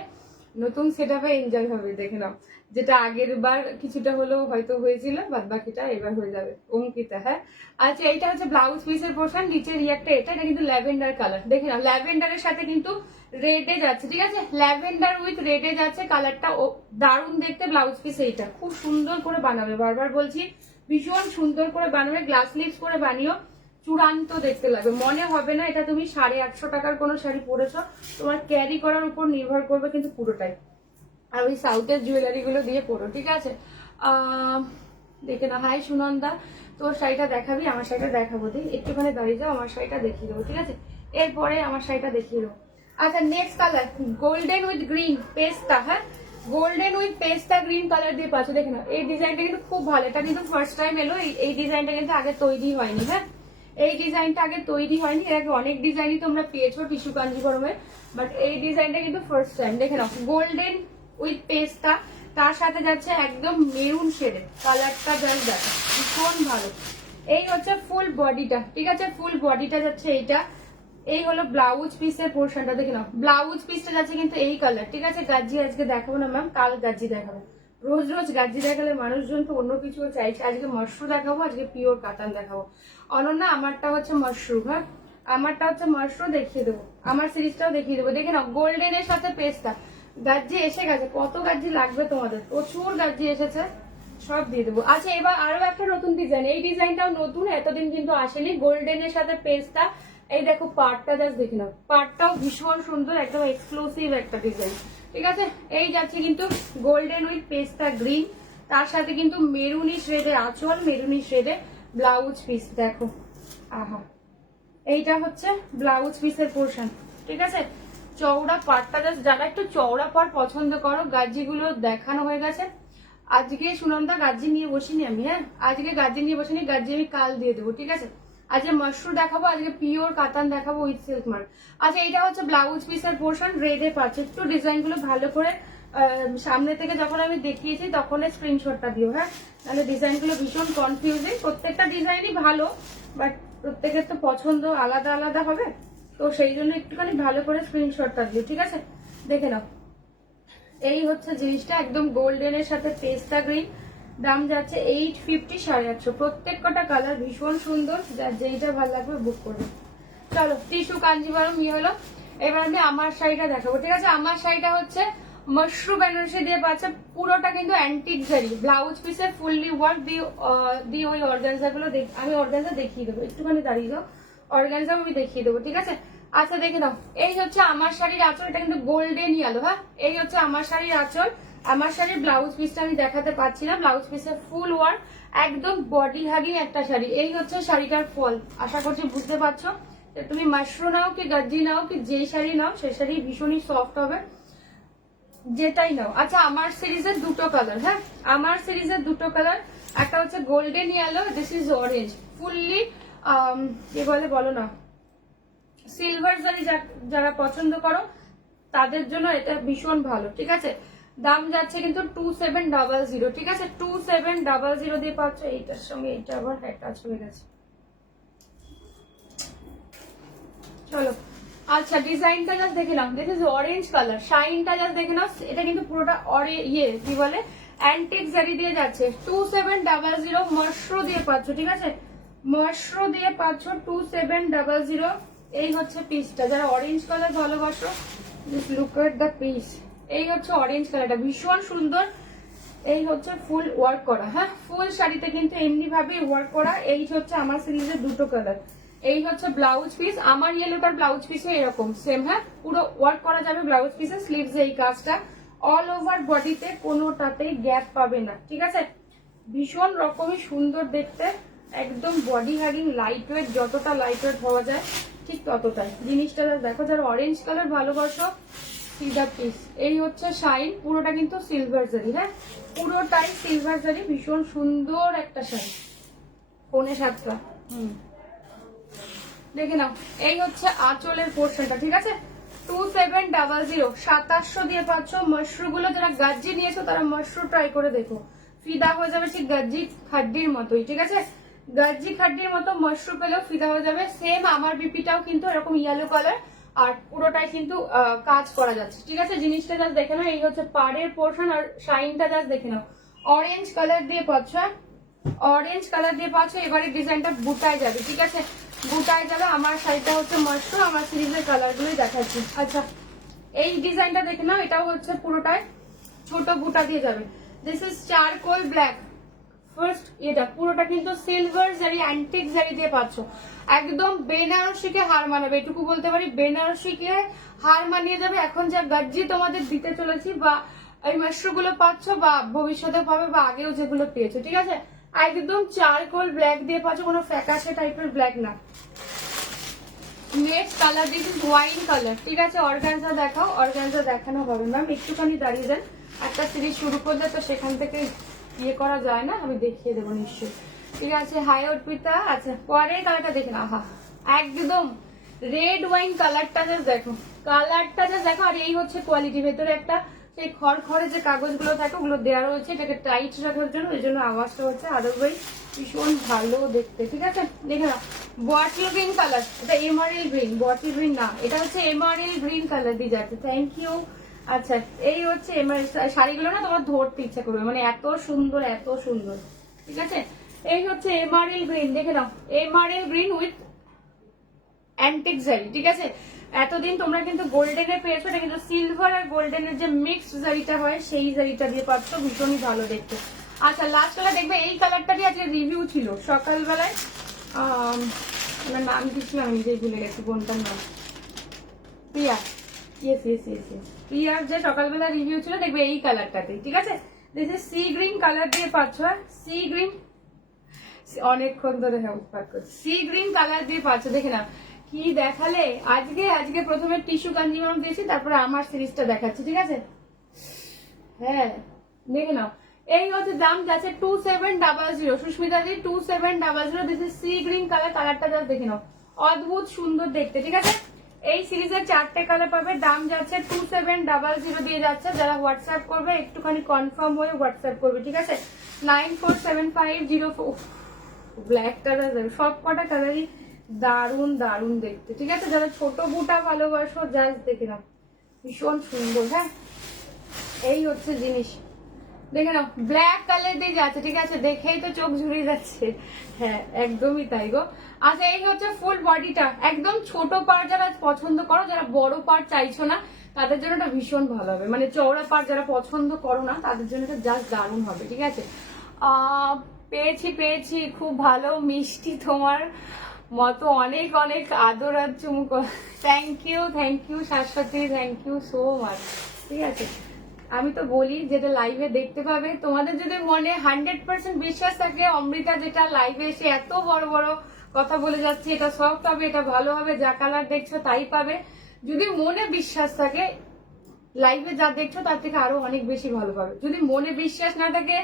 নতুন সেটআপে এনজয় হবে, দেখে নাও। যেটা আগের বার কিছুটা হলেও হয়তো হয়েছিল, বাদ বাকিটা এবার হয়ে যাবে। অঙ্কিতা, হ্যাঁ। আচ্ছা, এইটা হচ্ছে ব্লাউজ পিসের পোর্শন, নিচের রিয়াক্টটা এটা কিন্তু ল্যাভেন্ডার কালার, দেখে নাও, ল্যাভেন্ডারের সাথে কিন্তু রেডে যাচ্ছে। ঠিক আছে, ল্যাভেন্ডার উইথ রেডে যাচ্ছে, কালারটা দারুণ দেখতে। ব্লাউজ পিস এইটা খুব সুন্দর করে বানাবে, বারবার বলছি, ভীষণ সুন্দর করে বানাবে, গ্লাস লিপস করে বানিও, চূড়ান্ত দেখতে লাগবে, মনে হবে না এটা তুমি 850 টাকার কোনো শাড়ি পরেছো। তোমার ক্যারি করার উপর নির্ভর করবে কিন্তু পুরোটাই। আর ওই সাউথের জুয়েলারি গুলো দিয়ে পরো। ঠিক আছে, দেখে না। হাই সুনন্দা, তোর শাড়িটা দেখাবি? আমার শাড়িটা দেখাবো, দিই একটুখানি দাঁড়িয়ে যাও, আমার শাড়িটা দেখিয়ে দেবো। ঠিক আছে, এরপরে আমার শাড়িটা দেখিয়ে দেবো। আচ্ছা, next colour golden with green পেস্তা। হ্যাঁ, গোল্ডেন উইথ পেস্তা গ্রিন কালার দিয়ে পাচ্ছ, দেখে না। এই ডিজাইনটা কিন্তু খুব ভালো, এটা কিন্তু ফার্স্ট টাইম এলো, এই ডিজাইনটা কিন্তু আগে তৈরি হয়নি। হ্যাঁ, এই ডিজাইনটা আগে তৈরি হয়নি, এর আগে অনেক ডিজাইনই তোমরা পেয়েছো টিস্যু কাঞ্জিভরমে, বাট এই ডিজাইনটা কিন্তু ফার্স্ট টাইম। দেখে নাও, গোল্ডেন উইথ পেস্তা, তার সাথে যাচ্ছে একদম মেরুন শেডে, কালারটা জাস্ট দেখো, ভীষণ ভালো। এই হচ্ছে ফুল বডিটা। ঠিক আছে, ফুল বডিটা যাচ্ছে এইটা। এই হলো ব্লাউজ পিসের পোর্শনটা, দেখে নাও, ব্লাউজ পিসটা যাচ্ছে কিন্তু এই কালার। ঠিক আছে, গাজি আজকে দেখাবো না ম্যাম, কাল গাজি দেখাবো। রোজ রোজ গাজি দেখালে মানুষজন তো অন্য কিছু চাইছে, আজকে মশরু দেখাবো, আজকে পিওর কাতান দেখাবো। অনন্যা, আমারটা হচ্ছে মশরু। হ্যাঁ, আমারটা হচ্ছে মশরু, দেখিয়ে দেবো, আমার সিরিজটাও দেখিয়ে দেবো। দেখে নাও, গোল্ডেনের সাথে পেস্তা, গাজি এসে গেছে, কত গাজি লাগবে তোমাদের, প্রচুর গাজি এসেছে, সব দিয়ে দেবো। আচ্ছা, এবার আরো একটা নতুন ডিজাইন, এই ডিজাইনটাও নতুন, এতদিন কিন্তু আসেনি, গোল্ডেনের সাথে পেস্তা। এই দেখো পাটটা, জাস্ট দেখে নাও, পাটটাও ভীষণ সুন্দর, একদম এক্সক্লুসিভ একটা ডিজাইন। ঠিক আছে, এই যাচ্ছে কিন্তু গোল্ডেন উইথ পেস্তা গ্রিন, তার সাথে কিন্তু মেরুনি শেডে আঁচল, মেরুনি শেডে ব্লাউজ পিস। দেখো, আহা, এইটা হচ্ছে ব্লাউজ পিসের পোর্শন। ঠিক আছে, চওড়া পাটটা জাস্ট, যারা একটু চওড়া পাট পছন্দ করো, গাজিগুলো দেখানো হয়ে গেছে। আজকে সুনন্দা গাজি নিয়ে বসিনি আমি। হ্যাঁ, আজকে গাজি নিয়ে বসিনি, গাজি আমি কাল দিয়ে দেবো। ঠিক আছে, আজকে মশরু দেখাবো, আজকে পিওর কাতান দেখাবো উইথ সিল্ক মার্ক। আচ্ছা, এইটা হচ্ছে ব্লাউজ পিসের পোর্শন, রেডে পাচ্ছে। একটু ডিজাইন গুলো ভালো করে সামনে থেকে যখন আমি দেখিয়েছি তখন স্ক্রিনশটটা দিও। হ্যাঁ, তাহলে ডিজাইন গুলো ভীষণ কনফিউজিং, প্রত্যেকটা ডিজাইনই ভালো, বাট প্রত্যেকের তো পছন্দ আলাদা আলাদা হবে, তো সেই জন্য একটুখানি ভালো করে স্ক্রিনশটটা দিও। ঠিক আছে, দেখে নাও, এই হচ্ছে জিনিসটা, একদম গোল্ডেনের সাথে পেস্তা গ্রিন, দাম যাচ্ছে 850, 850। প্রত্যেক কটা কালার ভীষণ সুন্দর, যেইটা ভালো লাগবে বুক করবে। চলো, টিস্যু কাঞ্জিভারম ইয়ে হলো, এবার আমি আমার শাড়িটা দেখাবো। ঠিক আছে, আমার শাড়িটা হচ্ছে মাশরু বেনারসি দিয়ে পাচ্ছে, পুরোটা কিন্তু অ্যান্টিক জারি, ব্লাউজ পিসে ফুললি ওয়ার্ক দিয়ে ওই অর্গানজা গুলো, আমি অর্গানজা দেখিয়ে দেবো, একটুখানি দাঁড়িয়ে যাও, অর্গানজা আমি দেখিয়ে দেবো। ঠিক আছে, আচ্ছা দেখে নাও, এই হচ্ছে আমার শাড়ির আঁচল, এটা কিন্তু গোল্ডেন ইয়েলো। হ্যাঁ, এই হচ্ছে আমার শাড়ির আঁচল, আমার শাড়ির ব্লাউজ পিসটা আমি দেখাতে পাচ্ছি না, ব্লাউজ পিসে ফুল ওয়ার্ক, একদম বডি হাগিং একটা শাড়ি। এই হচ্ছে শাড়িটার ফল, আশা করছি বুঝতে পারছো। তুমি মাশরু নাও কি গাজ্জি নাও কি যেই শাড়ি নাও, সেই শাড়ি ভীষণই সফট হবে, যেটাই নাও। আচ্ছা আমার সিরিজের দুটো কালার, হ্যাঁ আমার সিরিজের দুটো কালার, একটা হচ্ছে golden yellow, this is orange, fully কি বলে বলো না, সিলভার জারি যারা পছন্দ করো তাদের জন্য এটা ভীষণ ভালো, ঠিক আছে। দাম যাচ্ছে কিন্তু 2700, ঠিক আছে 2700 দিয়ে পাচ্ছ। এইটার সঙ্গে এইটা আবার অ্যাটাচ হয়ে গেছে, চলো। আচ্ছা ডিজাইনটা জাস্ট দেখে নাও, দিস ইজ অরেঞ্জ কালার, শাইনটা জাস্ট দেখে নাও। এটা কিন্তু পুরোটা কি বলে অ্যান্টিক জারি দিয়ে যাচ্ছে। 2700 মশরু দিয়ে পাচ্ছ, ঠিক আছে মশরু দিয়ে পাচ্ছ 2700। এই হচ্ছে পিসটা, যারা অরেঞ্জ কালার ভালোবাসো just look at the piece. এই হচ্ছে অরেঞ্জ কালারটা, ভীষণ সুন্দর। এই হচ্ছে ফুল ওয়ার্ক করা, হ্যাঁ ফুল শাড়িতে কিন্তু এমনি ভাবে ওয়ার্ক করা। এই হচ্ছে আমার সিরিজের দুটো কালার। এই হচ্ছে ব্লাউজ পিস, আমার ইয়েলোটার ব্লাউজ পিসে এরকম সেম, হ্যাঁ পুরো ওয়ার্ক করা যাবে ব্লাউজ পিসে। স্লিভস এই কাজটা অল ওভার বডিতে, কোনোটাতেই গ্যাপ পাবে না, ঠিক আছে। ভীষণ রকমই সুন্দর দেখতে, একদম বডি হ্যাগিং, লাইট ওয়েট, যতটা লাইট ওয়েট হওয়া যায় ঠিক ততটাই। জিনিসটা দেখো, যারা অরেঞ্জ কালার ভালোবাসো সিদা পিস। এই হচ্ছে শাইন, পুরোটা কিন্তু সিলভার জারি, হ্যাঁ পুরোটাই সিলভার জারি, ভীষণ সুন্দর একটা শাড়ি। 6.25 দেখে নাও। এই হচ্ছে আঁচলের পোর্শনটা, ঠিক আছে 2700, 2700 দিয়ে পাচ্ছ। মশরু গুলো যারা গাজ্জি নিয়েছো তারা মশরু ট্রাই করে দেখো, ফিদা হয়ে যাবে ঠিক গাজ্জি খাড্ডির মতোই, ঠিক আছে গাজ্জি খাড্ডির মতো মশরু পেলেও ফিদা হয়ে যাবে। সেম আমার বিপিটাও কিন্তু এরকম ইয়েলো কালার, আর পুরোটাই কিন্তু কাজ করা যাচ্ছে, ঠিক আছে। জিনিসটা জাস্ট দেখে নাও। এই হচ্ছে পাড়ের পোর্শন, আর শাইনটা জাস্ট দেখে নাও। অরেঞ্জ কালার দিয়ে পাচ্ছ, অরেঞ্জ কালার দিয়ে পাচ্ছ। এবারে ডিজাইনটা বুটায় যাবে, ঠিক আছে বুটায় যাবে। আমার শাড়িটা হচ্ছে মশরু, আমার সিরিজের কালার গুলোই দেখাচ্ছি। আচ্ছা এই ডিজাইনটা দেখে নাও, এটাও হচ্ছে পুরোটাই ছোট বুটা দিয়ে যাবে। This is charcoal black. First এটা পুরোটা কিন্তু সিলভার জারি, অ্যান্টিক জারি দিয়ে পাচ্ছ। একদম বেনারসিকে হার মানাবে, এটুকু বলতে পারি বেনারসিকে হার মানিয়ে যাবে। এখন যা গাজ্জি তোমাদের দিতে চলেছি, বা এই মশরুগুলো পাচ্ছ, বা ভবিষ্যতে পাবে, বা আগেও যেগুলো পেয়েছো, ঠিক আছে একদম চারকোল ব্ল্যাক দিয়ে পাচ্ছ, কোনো ফ্যাকাশে টাইপের ব্ল্যাক না। Next colour this is wine colour, ঠিক আছে। অর্গানজা দেখাও, অর্গানজা দেখানো হবে ম্যাম, একটুখানি দাঁড়িয়ে যান। একটা সিরিজ শুরু করলে তো সেখান থেকে ইয়ে করা যায় না, আমি দেখিয়ে দেবো নিশ্চয়ই, ঠিক আছে। হাই অর্পিতা। আচ্ছা পরের কালারটা দেখে না, আহা একদম রেড ওয়াইন কালারটা জাস্ট দেখো, কালারটা জাস্ট দেখো। আর এই হচ্ছে কোয়ালিটি, ভেতরে একটা সেই খড়খড়ে যে কাগজগুলো থাকে ওগুলো দেওয়া রয়েছে এটাকে টাইট রাখার জন্য, এই জন্য আওয়াজটা হচ্ছে। আদারওয়াইজ ভীষণ ভালো দেখতে, ঠিক আছে। দেখে না বটল গ্রিন কালার, এটা এমারেল গ্রিন, বটল গ্রিন না, এটা হচ্ছে এমারেল গ্রিন কালার দিয়ে যাচ্ছে। Thank you. আচ্ছা এই হচ্ছে এমারেল শাড়িগুলো না তোমার ধরতে ইচ্ছা করবে, মানে এত সুন্দর এত সুন্দর, ঠিক আছে। এই হচ্ছে এমারেল গ্রিন, দেখে নাও এমারেল গ্রিন উইথ অ্যান্টিক জারি, ঠিক আছে। এতদিন তোমরা কিন্তু গোল্ডেনের পেয়েছো, এটা কিন্তু সিলভার আর গোল্ডেনের যে মিক্সড জারিটা হয় সেই জারিটা দিয়ে পাচ্ছ, ভীষণই ভালো দেখতে। আচ্ছা লাস্ট কালার দেখবে, এই কালারটা দিয়ে আজকে রিভিউ ছিল সকালবেলায়, আমার নাম দিচ্ছিলাম আমি নিজেই ভুলে গেছি, বোনটার নাম প্রিয়া, ইয়েস ইয়েস ইয়েস ইয়েস প্রিয়ার যে সকালবেলা রিভিউ ছিল দেখবে এই কালারটাতেই, ঠিক আছে। This is sea green colour দিয়ে পাচ্ছ, সি গ্রিন, অনেকক্ষণ ধরে উৎপাত করছে, সি গ্রিন কালার দিয়ে পাচ্ছ। দেখে না কি দেখালে আজকে প্রথমে টিস্যু কাঞ্জিমাম দিয়েছি, তারপরে আমার সিরিজটা দেখাচ্ছি, ঠিক আছে। হ্যাঁ দেখে নাও। এই হচ্ছে দাম যাচ্ছে 2700, সুস্মিতা জি 2700। This is sea green colour, কালারটা জাস্ট দেখে নাও, অদ্ভুত সুন্দর দেখতে, ঠিক আছে। এই সিরিজের 4টে কালার পাবে, দাম যাচ্ছে 2700 দিয়ে যাচ্ছে। যারা হোয়াটসঅ্যাপ করবে একটুখানি কনফার্ম হয়ে হোয়াটসঅ্যাপ করবে, ঠিক আছে 947504। ব্ল্যাক কালার সব কটা কালারই দারুন দারুন দেখতে, ঠিক আছে। যারা ছোট বুটা ভালোবাসো জাস্ট দেখে নাও, ভীষণ সুন্দর। হ্যাঁ এই হচ্ছে জিনিস, দেখে নাও ব্ল্যাক কালার দিয়ে যাচ্ছে, ঠিক আছে দেখেই তো চোখ ঝুড়িয়ে যাচ্ছে, হ্যাঁ একদমই তাই গো। আচ্ছা এই হচ্ছে ফুল বডিটা, একদম ছোট পাড় যারা পছন্দ করো, যারা বড় পাড় চাইছো না তাদের জন্য এটা ভীষণ ভালো হবে, মানে চওড়া পাড় যারা পছন্দ করো না তাদের জন্য এটা জাস্ট দারুণ হবে, ঠিক আছে। পেয়েছি খুব ভালো মিষ্টি, তোমার মতো অনেক অনেক আদর আর চুমুক। Thank you Shashwati, thank you so much, ঠিক আছে। আমি তো বলি যেটা লাইভে দেখতে পাবে, তোমাদের যদি মনে 100% বিশ্বাস থাকে অমৃতা যেটা লাইভে এসে এত বড় বড় কথা বলে যাচ্ছে এটা সফট হবে, এটা ভালো হবে, যা কালার দেখছো তাই পাবে, যদি মনে বিশ্বাস থাকে লাইভে যা দেখছো তার থেকে আরো অনেক বেশি ভালো পাবে। যদি মনে বিশ্বাস না থাকে,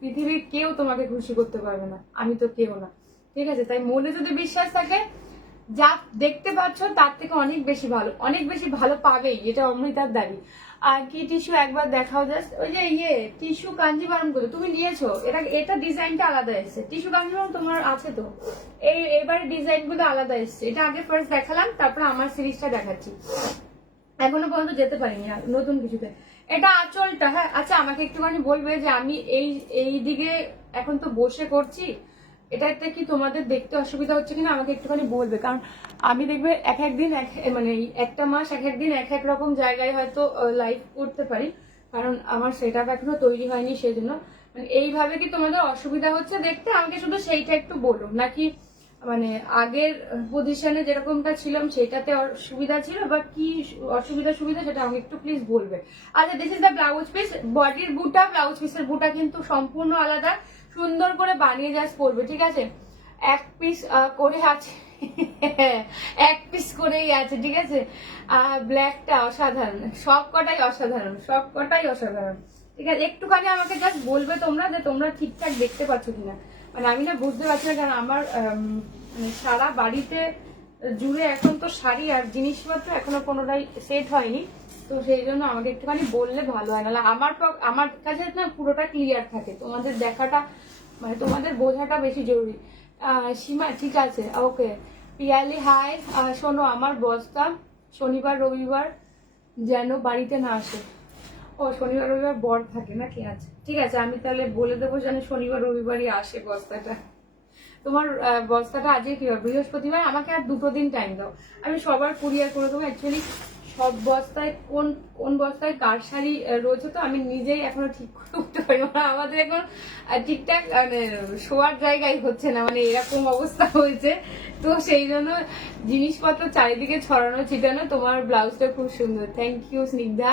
পৃথিবীর কেউ তোমাকে খুশি করতে পারবে না, আমি তো কেউ না, ঠিক আছে? তাই মনে যদি বিশ্বাস থাকে, যা দেখতে পাচ্ছ তার থেকে অনেক বেশি ভালো, অনেক বেশি ভালো পাবেই, এটা অমৃতার দাবি। আর কি টিস্যু একবার দেখাও জাস্ট, ওই যে টিস্যু কাঞ্জিভারম গুলো তুমি নিয়েছো, এটা ডিজাইনটা আলাদা এসছে। টিস্যু কাঞ্জিভারম তোমার আছে তো, এবারে ডিজাইন গুলো আলাদা এসছে। এটা আগে ফার্স্ট দেখালাম, তারপর আমার সিরিজটা দেখাচ্ছি। এখনো পর্যন্ত যেতে পারিনি আর নতুন কিছুতে। এটা আঁচলটা, হ্যাঁ আচ্ছা আমাকে একটুখানি বলবে যে আমি এই দিকে এখন তো বসে করছি, এটাতে কি তোমাদের দেখতে অসুবিধা হচ্ছে কিনা আমাকে একটুখানি বলবে, কারণ আমি দেখবে এক একদিন মানে একটা মাস এক একদিন এক এক রকম জায়গায় হয়তো লাইভ করতে পারি, কারণ আমার সেট আপ এখনো তৈরি হয়নি, সেই জন্য। মানে এইভাবে কি তোমাদের অসুবিধা হচ্ছে দেখতে, আমাকে শুধু সেইটা একটু বলো, নাকি মানে আগের পজিশনে যেরকমটা ছিলাম সেটাতে অসুবিধা ছিল, বা কি অসুবিধা সুবিধা সেটা আমাকে একটু প্লিজ বলবে। আচ্ছা this is the blouse piece, বডির বুটা, ব্লাউজ পিসের বুটা কিন্তু সম্পূর্ণ আলাদা, সুন্দর করে বানিয়ে জাস্ট পরবে, ঠিক আছে? এক পিস করে আছে এক পিস করেই আছে, ঠিক আছে? ব্ল্যাকটা অসাধারণ, সব কটাই অসাধারণ, সব কটাই অসাধারণ, ঠিক আছে? একটুখানি আমাকে জাস্ট বলবে তোমরা যে তোমরা ঠিকঠাক দেখতে পাচ্ছ কিনা, মানে আমি না বুঝতে পারছি না, কারণ আমার মানে সারা বাড়িতে জুড়ে এখন তো শাড়ি আর জিনিসপত্র এখনো কোনোটাই সেট হয়নি, তো সেই জন্য আমাকে একটুখানি বললে ভালো হয়, নাহলে আমার কাছে না পুরোটা ক্লিয়ার থাকে, তোমাদের দেখাটা মানে তোমাদের বোঝাটা বেশি জরুরি। সীমা ঠিক আছে, ওকে। পিয়ালি হাই, শোনো আমার বস্তা শনিবার রবিবার যেন বাড়িতে না আসে। ও শনিবার রবিবার বর থাকে নাকি? আছে, ঠিক আছে, আমি তাহলে বলে দেবো যেন শনিবার রবিবারই আসে বস্তাটা। তোমার বস্তাটা আজকে কি হবে? বৃহস্পতিবার। আমাকে আর 2 দিন টাইম দাও, আমি সবার কুরিয়ার করে দেবো। অ্যাকচুয়ালি সব বস্তায় কোন বস্তায় কার শাড়ি রয়েছে তো আমি নিজেই এখনো ঠিক করে উঠতে পারি না, আমাদের এখন ঠিকঠাক মানে শোয়ার জায়গায় হচ্ছে না, মানে এরকম অবস্থা হয়েছে, তো সেই জন্য জিনিসপত্র চারিদিকে ছড়ানো ছিটানো। তোমার ব্লাউজটা খুব সুন্দর, থ্যাংক ইউ স্নিগ্ধা।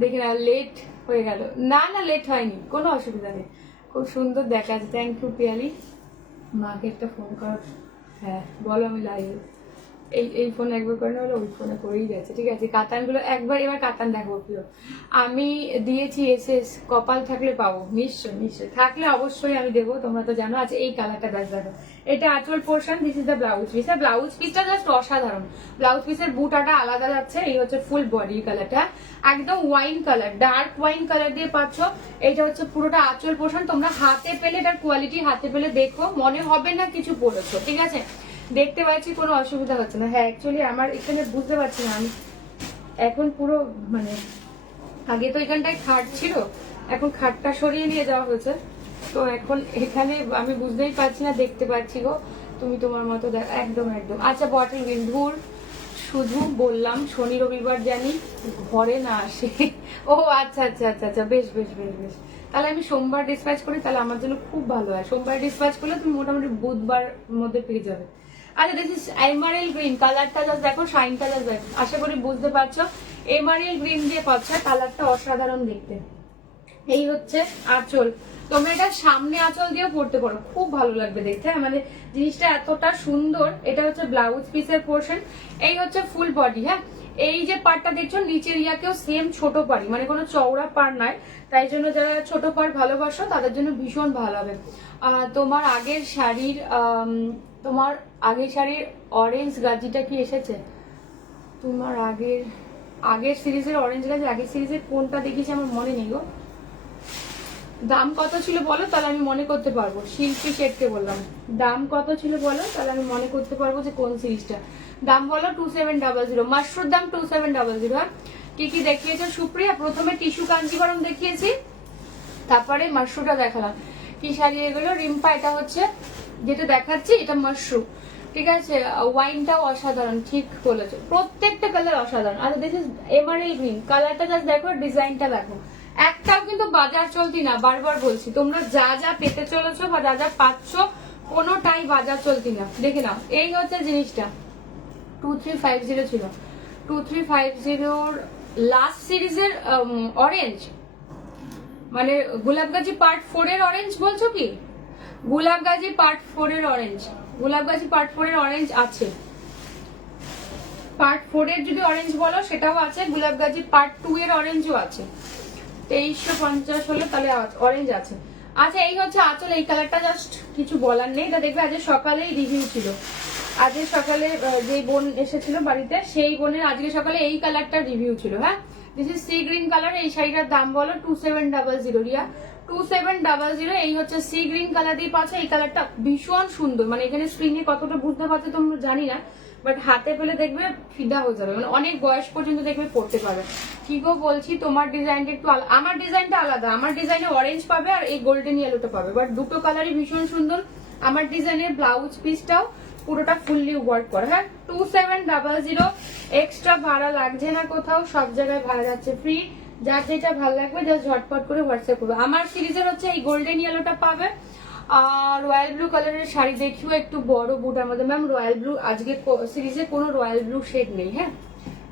দেখে না লেট হয়ে গেল, না না লেট হয়নি, কোনো অসুবিধা নেই, খুব সুন্দর দেখা যাচ্ছে, থ্যাংক ইউ পিয়ালি। মাকে একটা ফোন কর, হ্যাঁ বলো আমি লাইভ, এই ফোনে একবার করে না হলে ওই ফোনে করেই যাচ্ছে, ঠিক আছে? কাতানগুলো একবার, এবার কাতান দেখো প্রিয়, আমি দিয়েছি এসএস, কপাল থাকলে পাবো, নিশ্চয় নিশ্চয় থাকলে অবশ্যই আমি দেবো, তোমরা তো জানো। আছে এই কালারটা দেখো, এটা আঁচল portion, this is the blouse piece. Blouse পিসটা জাস্ট অসাধারণ, ব্লাউজ পিসের বুটাটা আলাদা যাচ্ছে, এই হচ্ছে ফুল বডির কালারটা, একদম wine colour, dark wine colour দিয়ে পাচ্ছ। এইটা হচ্ছে পুরোটা আঁচল পোর্শন, তোমরা হাতে পেলে এটার কোয়ালিটি হাতে পেলে দেখো, মনে হবে না কিছু পড়েছো, ঠিক আছে? দেখতে পাচ্ছি কোনো অসুবিধা হচ্ছে না। হ্যাঁ অ্যাকচুয়ালি আমার এখানে বুঝতে পারছি না, আমি এখন পুরো মানে আগে তো এখানটায় খাট ছিল, এখন খাটটা সরিয়ে নিয়ে যাওয়া হয়েছে, তো এখন এখানে আমি বুঝতেই পারছি না, দেখতে পাচ্ছি গো তুমি তোমার মতো একদম একদম। আচ্ছা বটল গ্রিন, ধুর শুধু বললাম শনি রবিবার জানি ঘরে না আসে। ও আচ্ছা আচ্ছা আচ্ছা আচ্ছা, বেশ বেশ বেশ বেশ, তাহলে আমি সোমবার ডিসপ্যাচ করি, তাহলে আমার জন্য খুব ভালো হয়। সোমবার ডিসপ্যাচ করলে তুমি মোটামুটি বুধবার মধ্যে পেয়ে যাবে। আচ্ছা দিস ইজ এমারেল গ্রিন, কালারটা জাস্ট দেখো, শাইনটা জাস্ট দেখো, আশা করি বুঝতে পারছো। এমারেল গ্রিন দিয়ে পাচ্ছ, কালারটা অসাধারণ দেখতে। এই হচ্ছে আঁচল, তোমরা এটা সামনে আঁচল দিয়েও পড়তে পারো, খুব ভালো লাগবে দেখতে, মানে জিনিসটা এতটা সুন্দর। এটা হচ্ছে ব্লাউজ পিসের পোর্শন, এই হচ্ছে ফুল বডি। হ্যাঁ এই যে পার্টটা দেখছো নিচের ইয়াকেও সেম ছোট পাড়ি, মানে কোনো চওড়া পাড় নয়, তাই জন্য যারা ছোট পাড় ভালোবাসো তাদের জন্য ভীষণ ভালো হবে। তোমার আগের শাড়ির অরেঞ্জ গাজিটা কি এসেছে? তোমার আগের সিরিজের অরেঞ্জ গাজি, আগের সিরিজের কোনটা দেখিয়েছি আমার মনে নেই গো। দাম কত ছিল বলো, তাহলে আমি মনে করতে পারবো। শিল্পী শেঠকে বললাম দাম কত ছিল বলো, তাহলে আমি মনে করতে পারবো যে কোন সিরিজটা। দাম বলো 2700, মাশরুর দাম 2700। হ্যাঁ কি কি দেখিয়েছো সুপ্রিয়া? প্রথমে টিস্যু কাঞ্জিভারম দেখিয়েছি, তারপরে মাশরুটা দেখালাম। কি শাড়ি এগুলো? রিম্পা এটা হচ্ছে যেটা দেখাচ্ছি, এটা মাশরু, ঠিক আছে? ওয়াইনটাও অসাধারণ, ঠিক বলেছো, প্রত্যেকটা কালার অসাধারণ। আচ্ছা দিস ইজ এমারেল গ্রিন, কালারটা জাস্ট দেখো, ডিজাইনটা দেখো, একটাও কিন্তু বাজার চলতি না, বারবার বলছি, তোমরা যা যা পেতে চলেছো বা যা যা পাচ্ছ কোনোটাই বাজার চলতি না, দেখে নাও। এই হচ্ছে জিনিসটা 2350 ছিল, 2350 লাস্ট সিরিজের অরেঞ্জ, মানে গোলাপগাজি পার্ট 4 এর অরেঞ্জ বলছো কি? গোলাপগাজি পার্ট 4 এর অরেঞ্জ, গোলাপগাজি পার্ট 4 এর অরেঞ্জ আছে, পার্ট 4 এর যদি অরেঞ্জ বলো সেটাও আছে, গুলাবগাজি পার্ট 2 এর অরেঞ্জও আছে। 2350 হলে তাহলে অরেঞ্জ আছে। আচ্ছা এই হচ্ছে আঁচল, এই কালারটা জাস্ট কিছু বলার নেই, এটা দেখবে আজ সকালেই রিভিউ ছিল। আজকে সকালে যে বোন এসেছিল বাড়িতে সেই বোনের আজকে সকালে এই কালারটা রিভিউ ছিল। হ্যাঁ, this is sea green colour. এই শাড়িটার দাম বলো 2700 রিয়া, 2700। এই হচ্ছে সি গ্রিন কালার দিয়ে পাচ্ছ। এই কালারটা ভীষণ সুন্দর, মানে এখানে স্ক্রিনে কতটা বুঝতে পারছো তোমরা জানি না, বাট হাতে পেলে দেখবে ফিদা হয়ে যাবে, মানে অনেক বয়স পর্যন্ত দেখবে পড়তে পারবে। কি গো বলছি তোমার ডিজাইনটা একটু আমার ডিজাইনটা আলাদা, আমার ডিজাইনে অরেঞ্জ পাবে আর এই গোল্ডেন ইয়েলোটা পাবে, বাট দুটো কালারই ভীষণ সুন্দর। আমার ডিজাইনের ব্লাউজ পিসটাও পুরোটা ফুললি ওয়ার্ক করা। হ্যাঁ, 2700। এক্সট্রা ভাড়া লাগছে না কোথাও, সব জায়গায় ভাড়া যাচ্ছে ফ্রি। যার যেটা ভালো লাগবে জাস্ট ঝটপট করে হোয়াটসঅ্যাপ করবে। আমার সিরিজের হচ্ছে এই গোল্ডেন ইয়েলোটা পাবে, আর রয়্যাল ব্লু কালারের শাড়ি দেখিও একটু বড় বুট আমাদের ম্যাম। রয়্যাল ব্লু আজকে সিরিজে কোনো রয়্যাল ব্লু শেড নেই। হ্যাঁ,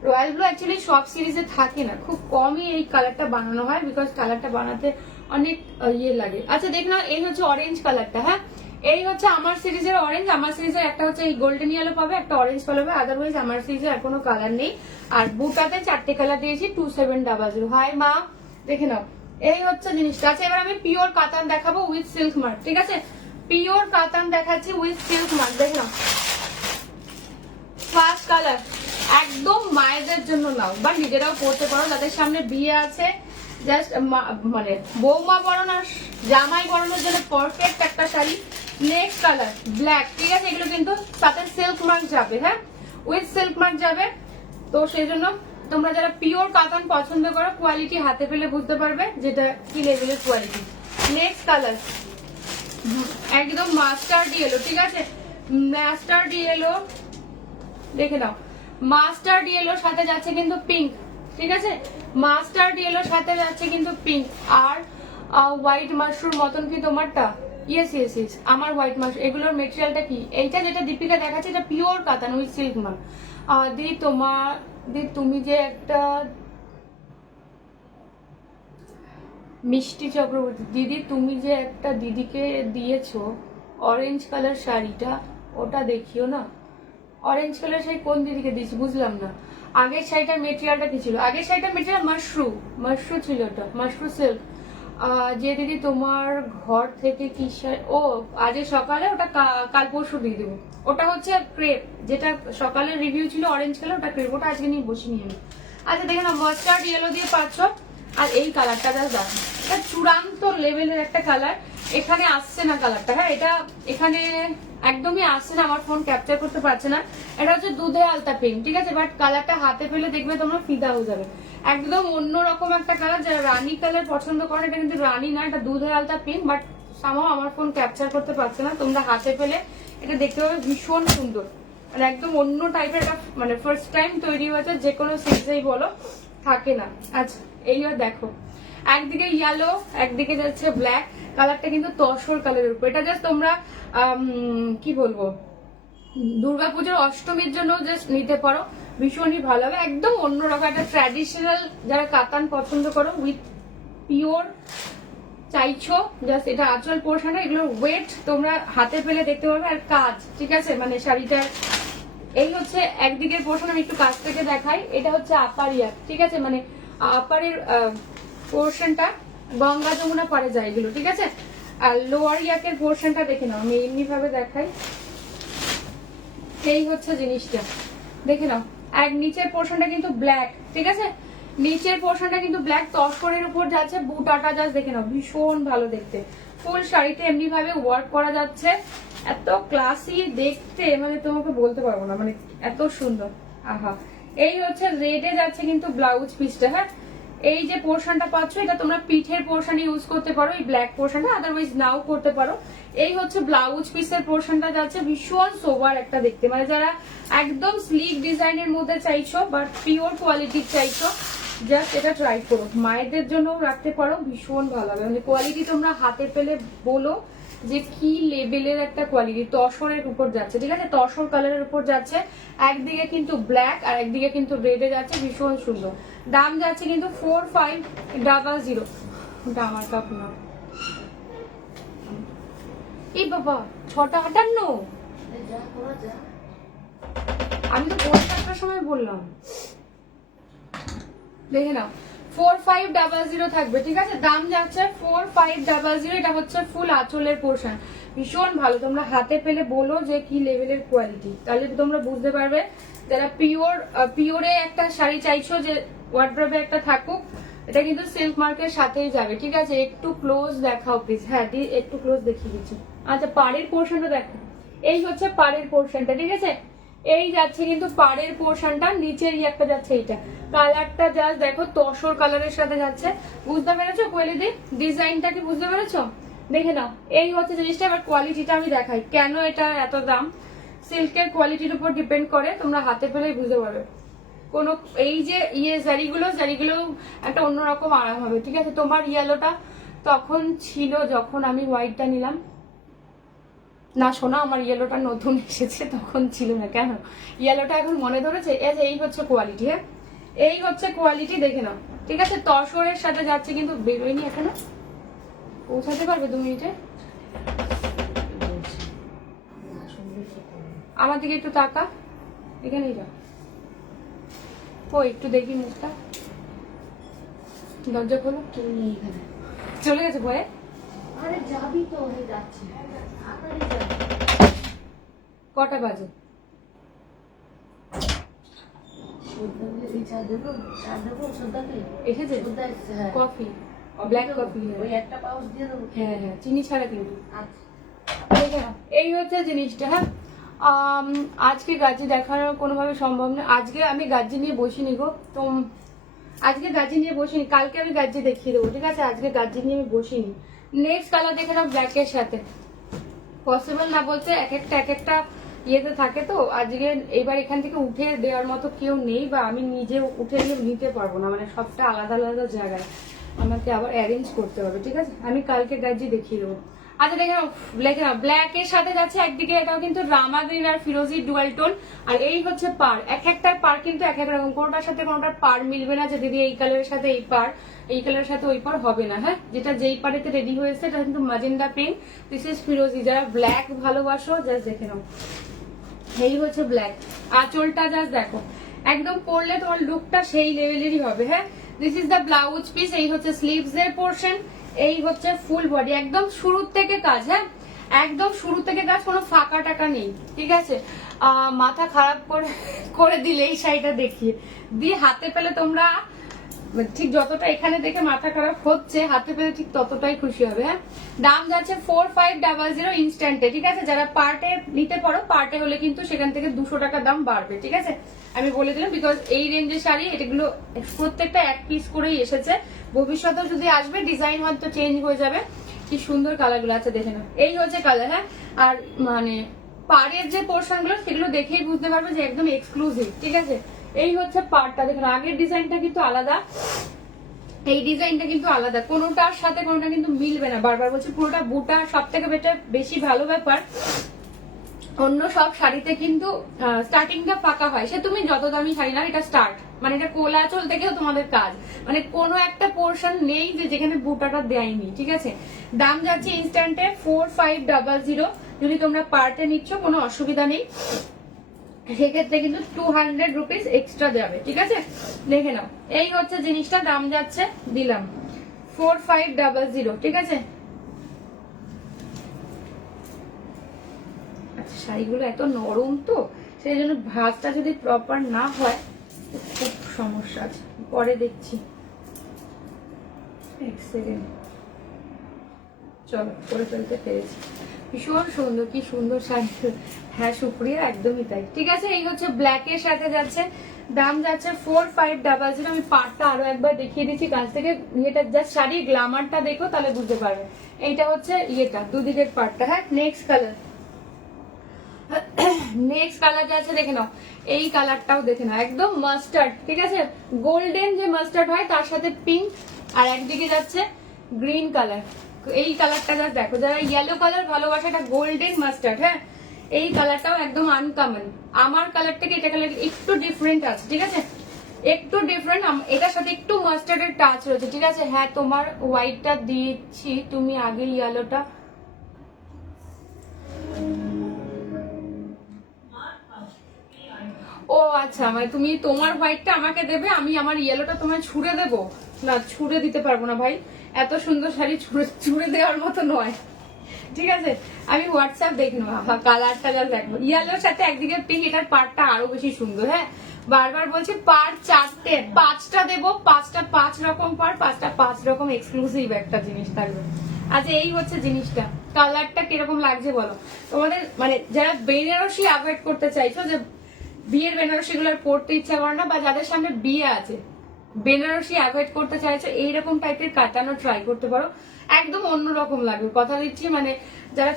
রয়্যাল ব্লু অ্যাকচুয়ালি সব সিরিজে থাকে না, খুব কমই এই কালারটা বানানো হয়, বিকজ কালারটা বানাতে অনেক ইয়ে লাগে। আচ্ছা দেখ না, এই হচ্ছে অরেঞ্জ কালারটা। হ্যাঁ, এই হচ্ছে আমার সিরিজের অরেঞ্জ। আমার সিরিজের একটা হচ্ছে এই গোল্ডেন ইয়েলো পাবে, একটা অরেঞ্জ পাবে, আদারওয়াইজ আমার সিরিজে আর কোনো কালার নেই। আর বুটাতে 4টে কালার দিয়েছি 2700। হাই মা, দেখে নাও। এই হচ্ছে জিনিসটা। আচ্ছা এবার আমি পিওর কাতান দেখাবো উইথ সিল্ক মার্ক। ঠিক আছে, পিওর কাতান দেখাচ্ছি উইথ সিল্ক মার্ক। দেখে নাও, ফার্স্ট কালার একদম মায়েদের জন্য নাও বা নিজেরাও পড়তে পারো, যাদের সামনে বিয়ে আছে, জাস্ট মানে বৌমা পরানো আর জামাই পরানোর জন্য পারফেক্ট একটা শাড়ি। Next colour black. ঠিক আছে, এগুলো কিন্তু সাথে সিল্ক মার্ক যাবে। হ্যাঁ, উইথ সিল্ক মার্ক যাবে। তো সেই জন্য তোমরা যারা পিওর কাতান পছন্দ করো, কোয়ালিটি হাতে পেলে বুঝতে পারবে যেটা কি লেভেলের কোয়ালিটি। নেক্সট কালার একদম মাস্টার্ড ইয়েলো। ঠিক আছে, মাস্টার্ড ইয়েলো দেখে নাও, মাস্টার্ড ইয়েলোর সাথে যাচ্ছে কিন্তু পিঙ্ক। ঠিক আছে, মাস্টার্ড ইয়েলোর সাথে যাচ্ছে কিন্তু পিঙ্ক আর হোয়াইট মাশরুম মতন কি তোমারটা? ইয়েস ইয়েস ইয়েস, আমার হোয়াইট মাশরুম। এগুলোর মেটেরিয়ালটা কি? এইটা যেটা দীপিকা দেখাচ্ছে এটা পিওর কাতান উইথ সিল্ক মার্ক। দি তোমার তুমি যে একটা মিষ্টি চক্রবর্তী দিদি, তুমি যে একটা দিদিকে দিয়েছো অরেঞ্জ কালার শাড়িটা, ওটা দেখিও না। অরেঞ্জ কালার শাড়ি কোন দিদিকে দিয়েছি বুঝলাম না। আগের শাড়িটার মেটেরিয়ালটা কি ছিল? আগের শাড়িটার মেটেরিয়াল মাশরু ছিল, ওটা মাশরু সিল্ক। যে দিদি তোমার ঘর থেকে কি শাড়ি, ও আজকে সকালে, ওটা কাল পরশু দিয়ে দেবো। ওটা হচ্ছে ক্রেপ, যেটা সকালে রিভিউ ছিল অরেঞ্জ কালার, ওটা ক্রেপ, ওটা আজকে নিয়ে বসিনি আমি। আচ্ছা দেখে না, মাস্টার্ড ইয়েলো দিয়ে পাচ্ছ। আর এই কালারটা জাস্ট দেখো, এটা চূড়ান্ত লেভেলের একটা কালার। এখানে আসছে না কালারটা। হ্যাঁ, এটা এখানে একদমই আসছে না, আমার ফোন ক্যাপচার করতে পারছে না। এটা হচ্ছে দুধে আলতা পিঙ্ক। ঠিক আছে, বাট কালারটা হাতে পেলে দেখবে তোমরা ফিদা হয়ে যাবে। একদম অন্যরকম একটা কালার। যারা রানী কালার পছন্দ করে, এটা কিন্তু রানী না, এটা দুধে আলতা পিঙ্ক, বাট সামাও আমার ফোন ক্যাপচার করতে পারছে না। তোমরা হাতে পেলে এটা দেখতে পাবে, ভীষণ সুন্দর। আর একদম অন্য টাইপের একটা, মানে ফার্স্ট টাইম তৈরি হয়েছে, যে কোনো সিরিজেই বলো থাকে না। আচ্ছা এইবার দেখো, একদিকে ইয়েলো একদিকে যাচ্ছে ব্ল্যাক। কালারটা কিন্তু তসর কালারের উপর। এটা জাস্ট তোমরা কি বলবো, দুর্গাপুজোর অষ্টমীর জন্য জাস্ট নিতে পারো, ভীষণই ভালো হবে। একদম অন্যরকম একটা ট্র্যাডিশনাল, যারা কাতান পছন্দ করো উইথ পিওর চাইছো, জাস্ট এটা আঁচল পোর্শনে, এগুলো ওয়েট তোমরা হাতে পেলে দেখতে পাবে। আর কাজ, ঠিক আছে, মানে শাড়িটার এই হচ্ছে একদিকের পোর্শন। আমি একটু কাছ থেকে দেখাই। এটা হচ্ছে আপার ইয়ার। ঠিক আছে, মানে আপারের পোর্শনটা গঙ্গা যমুনা পারে যায় এগুলো। ঠিক আছে, আর লোয়ার ইয়াকের পোর্শনটা দেখে নাও, আমি এমনি ভাবে দেখাই। এই হচ্ছে জিনিসটা, দেখে নাও। আর নিচের পোর্শনটা কিন্তু ব্ল্যাক। ঠিক আছে, নিচের পোর্শনটা কিন্তু ব্ল্যাক, তসরের উপর যাচ্ছে বুটাটা, জাস্ট দেখে নাও, ভীষণ ভালো দেখতে। ফুল শাড়িতে এমনি ভাবে ওয়ার্ক করা যাচ্ছে, এত ক্লাসি দেখতে, মানে তোমাকে বলতে পারবো না, মানে এত সুন্দর। আহা, এই হচ্ছে রেডে যাচ্ছে কিন্তু ব্লাউজ পিসটা। হ্যাঁ, এই যে পোর্শনটা পাচ্ছ, এটা তোমরা পিঠের পোর্শন ইউজ করতে পারো, এই ব্ল্যাক পোর্শনটা, আদারওয়াইজ নাও করতে পারো। এই হচ্ছে ব্লাউজ পিসের পোর্শনটা যাচ্ছে, ভীষণ সোবার একটা দেখতে, মানে যারা একদম স্লিক ডিজাইনের মধ্যে চাইছো বাট পিওর কোয়ালিটির চাইছো, জাস্ট এটা ট্রাই করো। মায়েদের জন্য রাখতে পারো, ভীষণ ভালো হবে। মানে কোয়ালিটি তোমরা হাতে পেলে বলো যে কি লেভেলের একটা কোয়ালিটি। তসরের উপর যাচ্ছে, ঠিক আছে, তসর কালারের উপর যাচ্ছে। একদিকে কিন্তু ব্ল্যাক আর একদিকে কিন্তু রেডে যাচ্ছে, ভীষণ সুন্দর। দাম যাচ্ছে কিন্তু 4500। ওটা আমার কাপ না, এই বাবা 658। আমি তো 4-5টার সময় বললাম, দেখে নাও 4500 থাকবে, ঠিক আছে। দাম যাচ্ছে 4500। এটা হচ্ছে ফুল আঁচলের পোর্শন, ভীষণ ভালো। তোমরা হাতে পেলে বলো যে কি লেভেলের কোয়ালিটি, তাহলে তোমরা বুঝতে পারবে। যারা পিওরে একটা শাড়ি চাইছো যে ওয়ার্ড্রবে একটা থাকুক, এটা কিন্তু সিল্ক মার্কের সাথেই যাবে, ঠিক আছে। একটু ক্লোজ দেখাও প্লিজ। হ্যাঁ একটু ক্লোজ দেখিয়ে দিচ্ছি। আচ্ছা পাড়ের পোর্শনটা দেখো, এই হচ্ছে পাড়ের পোর্শনটা, ঠিক আছে। এই যাচ্ছে কিন্তু পাড়ের পোর্শনটা, নিচের একটা যাচ্ছে এইটা। কালারটা জাস্ট দেখো, তসর কালারের সাথে যাচ্ছে, বুঝতে পেরেছো কোয়ালিটি? ডিজাইনটা কি বুঝতে পেরেছো? দেখে নাও, এই হচ্ছে জিনিসটা। এবার কোয়ালিটিটা আমি দেখাই, কেন এটা এত দাম। সিল্কের কোয়ালিটির উপর ডিপেন্ড করে, তোমরা হাতে পেলেই বুঝতে পারবে। কোনো এই যে জারিগুলো একটা অন্যরকম আরাম হবে, ঠিক আছে। তোমার ইয়েলোটা তখন ছিল যখন আমি হোয়াইটটা নিলাম না, শোনা আমার ইয়েলোটা নতুন এসেছে, তখন ছিল না। কেন ইয়েলোটা এখন মনে ধরেছে? এই হচ্ছে কোয়ালিটি, হ্যাঁ এই হচ্ছে কোয়ালিটি, দেখে নাও, ঠিক আছে। তসরের সাথে যাচ্ছে, কিন্তু বেরোয়নি এখনো, পৌঁছাতে পারবে 2 মিনিটে? আমার দিকে একটু তাকা, এখানেই যা। ও একটু দেখি মুখটা, দরজা খোলো। এখানে চলে গেছে ভয়ে? আরে যাবি তো, হয়ে যাচ্ছে। কটা বাজে? এসেছে কফি, ব্ল্যাক কফি। ওই একটা পাউচ দিয়ে দেবো। হ্যাঁ হ্যাঁ, চিনি ছাড়া কিন্তু। আচ্ছা এই হচ্ছে জিনিসটা, হ্যাঁ। আজকে গাজি দেখানো কোনোভাবে সম্ভব না। আজকে আমি গাজি নিয়ে বসিনি গো, তো আজকে গাজি নিয়ে বসিনি, কালকে আমি গাজি দেখিয়ে দেবো, ঠিক আছে। আজকে গাজি নিয়ে আমি বসিনি। নেক্সট কালার দেখে নাও, ব্ল্যাকের সাথে। পসিবল না বলতে এক একটা ইয়েতে থাকে, তো আজকে এবার এখান থেকে উঠে দেওয়ার মতো কেউ নেই, বা আমি নিজে উঠে গিয়ে নিতে পারবো না, মানে সবটা আলাদা আলাদা জায়গায় আমাকে আবার অ্যারেঞ্জ করতে হবে, ঠিক আছে। আমি কালকে গাজি দেখিয়ে দেবো। আচ্ছা দেখে নাও, ব্ল্যাক এর সাথে যাচ্ছে একদিকে, এটাও কিন্তু রামা গ্রিন আর ফিরোজি ডুয়াল টোন। আর এই হচ্ছে পার, একটা পার কিন্তু এক এক রকম, কোনোটার সাথে কোনোটার পার মিলবে না, যে দিদি এই কালারের সাথে এই পার, এই কালারের সাথে ওই পার হবে না, হ্যাঁ। যেটা যেই পারেতে রেডি হয়েছে এটা কিন্তু মাজেন্ডা পিঙ্ক, দিস ইজ ফিরোজি। যারা ব্ল্যাক ভালোবাসো জাস্ট দেখে নাও, এই হচ্ছে ব্ল্যাক। আঁচলটা জাস্ট দেখো, একদম পরলে তোমার লুকটা সেই লেভেলেরই হবে, হ্যাঁ। This is the blouse piece, এই হচ্ছে স্লিভস এর পোর্শন, এই হচ্ছে ফুল বডি, একদম শুরু থেকে কাজ, হ্যাঁ একদম শুরু থেকে কাজ, কোনো ফাঁকা টাকা নেই, ঠিক আছে। মাথা খারাপ করে দিলে এই শাড়িটা দেখিয়ে দিয়ে হাতে পেলে তোমরা ঠিক যতটা এখানে দেখে মাথা খারাপ হচ্ছে, হাতে পেলে ঠিক ততটাই খুশি হবে, হ্যাঁ। দাম যাচ্ছে 4500 ইনস্ট্যান্টে, ঠিক আছে। যারা পার্টে নিতে পারো, পার্টে হলে কিন্তু সেখান থেকে 200 টাকা দাম বাড়বে, ঠিক আছে। আমি বলে দিলাম, বিকজ এই রেঞ্জের শাড়ি এগুলো প্রত্যেকটা এক পিস করেই এসেছে, ভবিষ্যতেও যদি আসবে ডিজাইন হয়তো চেঞ্জ হয়ে যাবে। কি সুন্দর কালার গুলো আছে, দেখে নাও, এই হচ্ছে কালার, হ্যাঁ। আর মানে পাড়ের যে পোর্শন গুলো সেগুলো দেখেই বুঝতে পারবে যে একদম এক্সক্লুসিভ, ঠিক আছে। এই হচ্ছে পার্টটা, দেখুন আগের ডিজাইনটা কিন্তু আলাদা, এই ডিজাইনটা কিন্তু আলাদা, কোনোটার সাথে কোনোটা কিন্তু মিলবে না। বারবার বলছি, পুরোটা বুটা সব থেকে বেশি ভালো ব্যাপার। অন্য সব শাড়িতে কিন্তু স্টার্টিংটা ফাঁকা হয়, সে তুমি যত দামি শাড়ি না, এটা স্টার্ট মানে এটা কোলাচল থেকেও তোমাদের কাজ, মানে কোনো একটা পোর্শন নেই যে যেখানে বুটাটা দেয়নি, ঠিক আছে। দাম যাচ্ছে ইনস্ট্যান্টে 4500। যদি তোমরা পার্টে নিচ্ছ কোনো অসুবিধা নেই, সেক্ষেত্রে কিন্তু 200 রুপিস এক্সট্রা যাবে, ঠিক আছে। দেখে নাও, এই হচ্ছে জিনিসটা, দাম যাচ্ছে দিলাম 4500, ঠিক আছে। আচ্ছা শাড়িগুলো এত নরম তো, সেই জন্য ভাঁজটা যদি প্রপার না হয় খুব সমস্যা আছে, পরে দেখছি। এক সেকেন্ড, চলো করে ফেলতে পেরেছি। ভীষণ সুন্দর, কি সুন্দর শাড়ি, হ্যাঁ সুপ্রিয়া একদমই তাই, ঠিক আছে। এই হচ্ছে ব্ল্যাক এর সাথে যাচ্ছে, দাম যাচ্ছে 4500। আমি পাটটা আরো একবার দেখিয়ে দিচ্ছি কাছ থেকে, ইয়েটা জাস্ট শাড়ির গ্লামারটা দেখো তাহলে বুঝতে পারবে। এইটা হচ্ছে ইয়েটা দুদিকের পাটটা, হ্যাঁ। নেক্সট কালার, নেক্সট কালার যাচ্ছে দেখে নাও, এই কালারটাও দেখে নাও, একদম মাস্টার্ড, ঠিক আছে। গোল্ডেন যে মাস্টার্ড হয় তার সাথে পিঙ্ক, আর একদিকে যাচ্ছে গ্রিন কালার। এই কালারটা জাস্ট দেখো, যারা ইয়েলো কালার ভালোবাসে, এটা গোল্ডেন মাস্টার্ড, হ্যাঁ। এই কালারটাও একদম আনকমন, আমার কালার থেকে এটা কালার একটু ডিফারেন্ট আছে, ঠিক আছে, একটু ডিফারেন্ট। এটার সাথে একটু মাস্টার্ডের টাচ রয়েছে, ঠিক আছে। হ্যাঁ তোমার হোয়াইটটা দিচ্ছি, তুমি আগে ইয়েলোটা, ও আচ্ছা, মানে তুমি তোমার হোয়াইটটা আমাকে দেবে, আমি আমার ইয়েলোটা তোমায় ছুড়ে দেবো? না, ছুড়ে দিতে পারবো না ভাই, এত সুন্দর শাড়ি ছুড়ে দেওয়ার মতো নয়। ঠিক আছে, আমি হোয়াটসঅ্যাপ দেখে নেবো। কালারটা যা দেখবো, ইয়েলোর সাথে একদিকে পিঙ্ক, এটার পার্টটা আরো বেশি সুন্দর। হ্যাঁ, বারবার বলছি পার্ট 4টে, 5টা দেবো, 5টা 5 রকম পার্ট, 5টা 5 রকম এক্সক্লুসিভ একটা জিনিস থাকবে। আচ্ছা, এই হচ্ছে জিনিসটা, কালারটা কিরকম লাগছে বলো তোমাদের? মানে যারা বেনারসি অ্যাভয়েড করতে চাইছো, যে বিয়ের বেনারসি গুলো পরতে ইচ্ছা করে না, বা যাদের সামনে বিয়ে আছে, বেনারসি অ্যাভয়েড করতে চাইছো, এইরকম টাইপের কাটানো ট্রাই করতে পারো, একদম অন্যরকম লাগবে, কথা দিচ্ছি। মানে যারা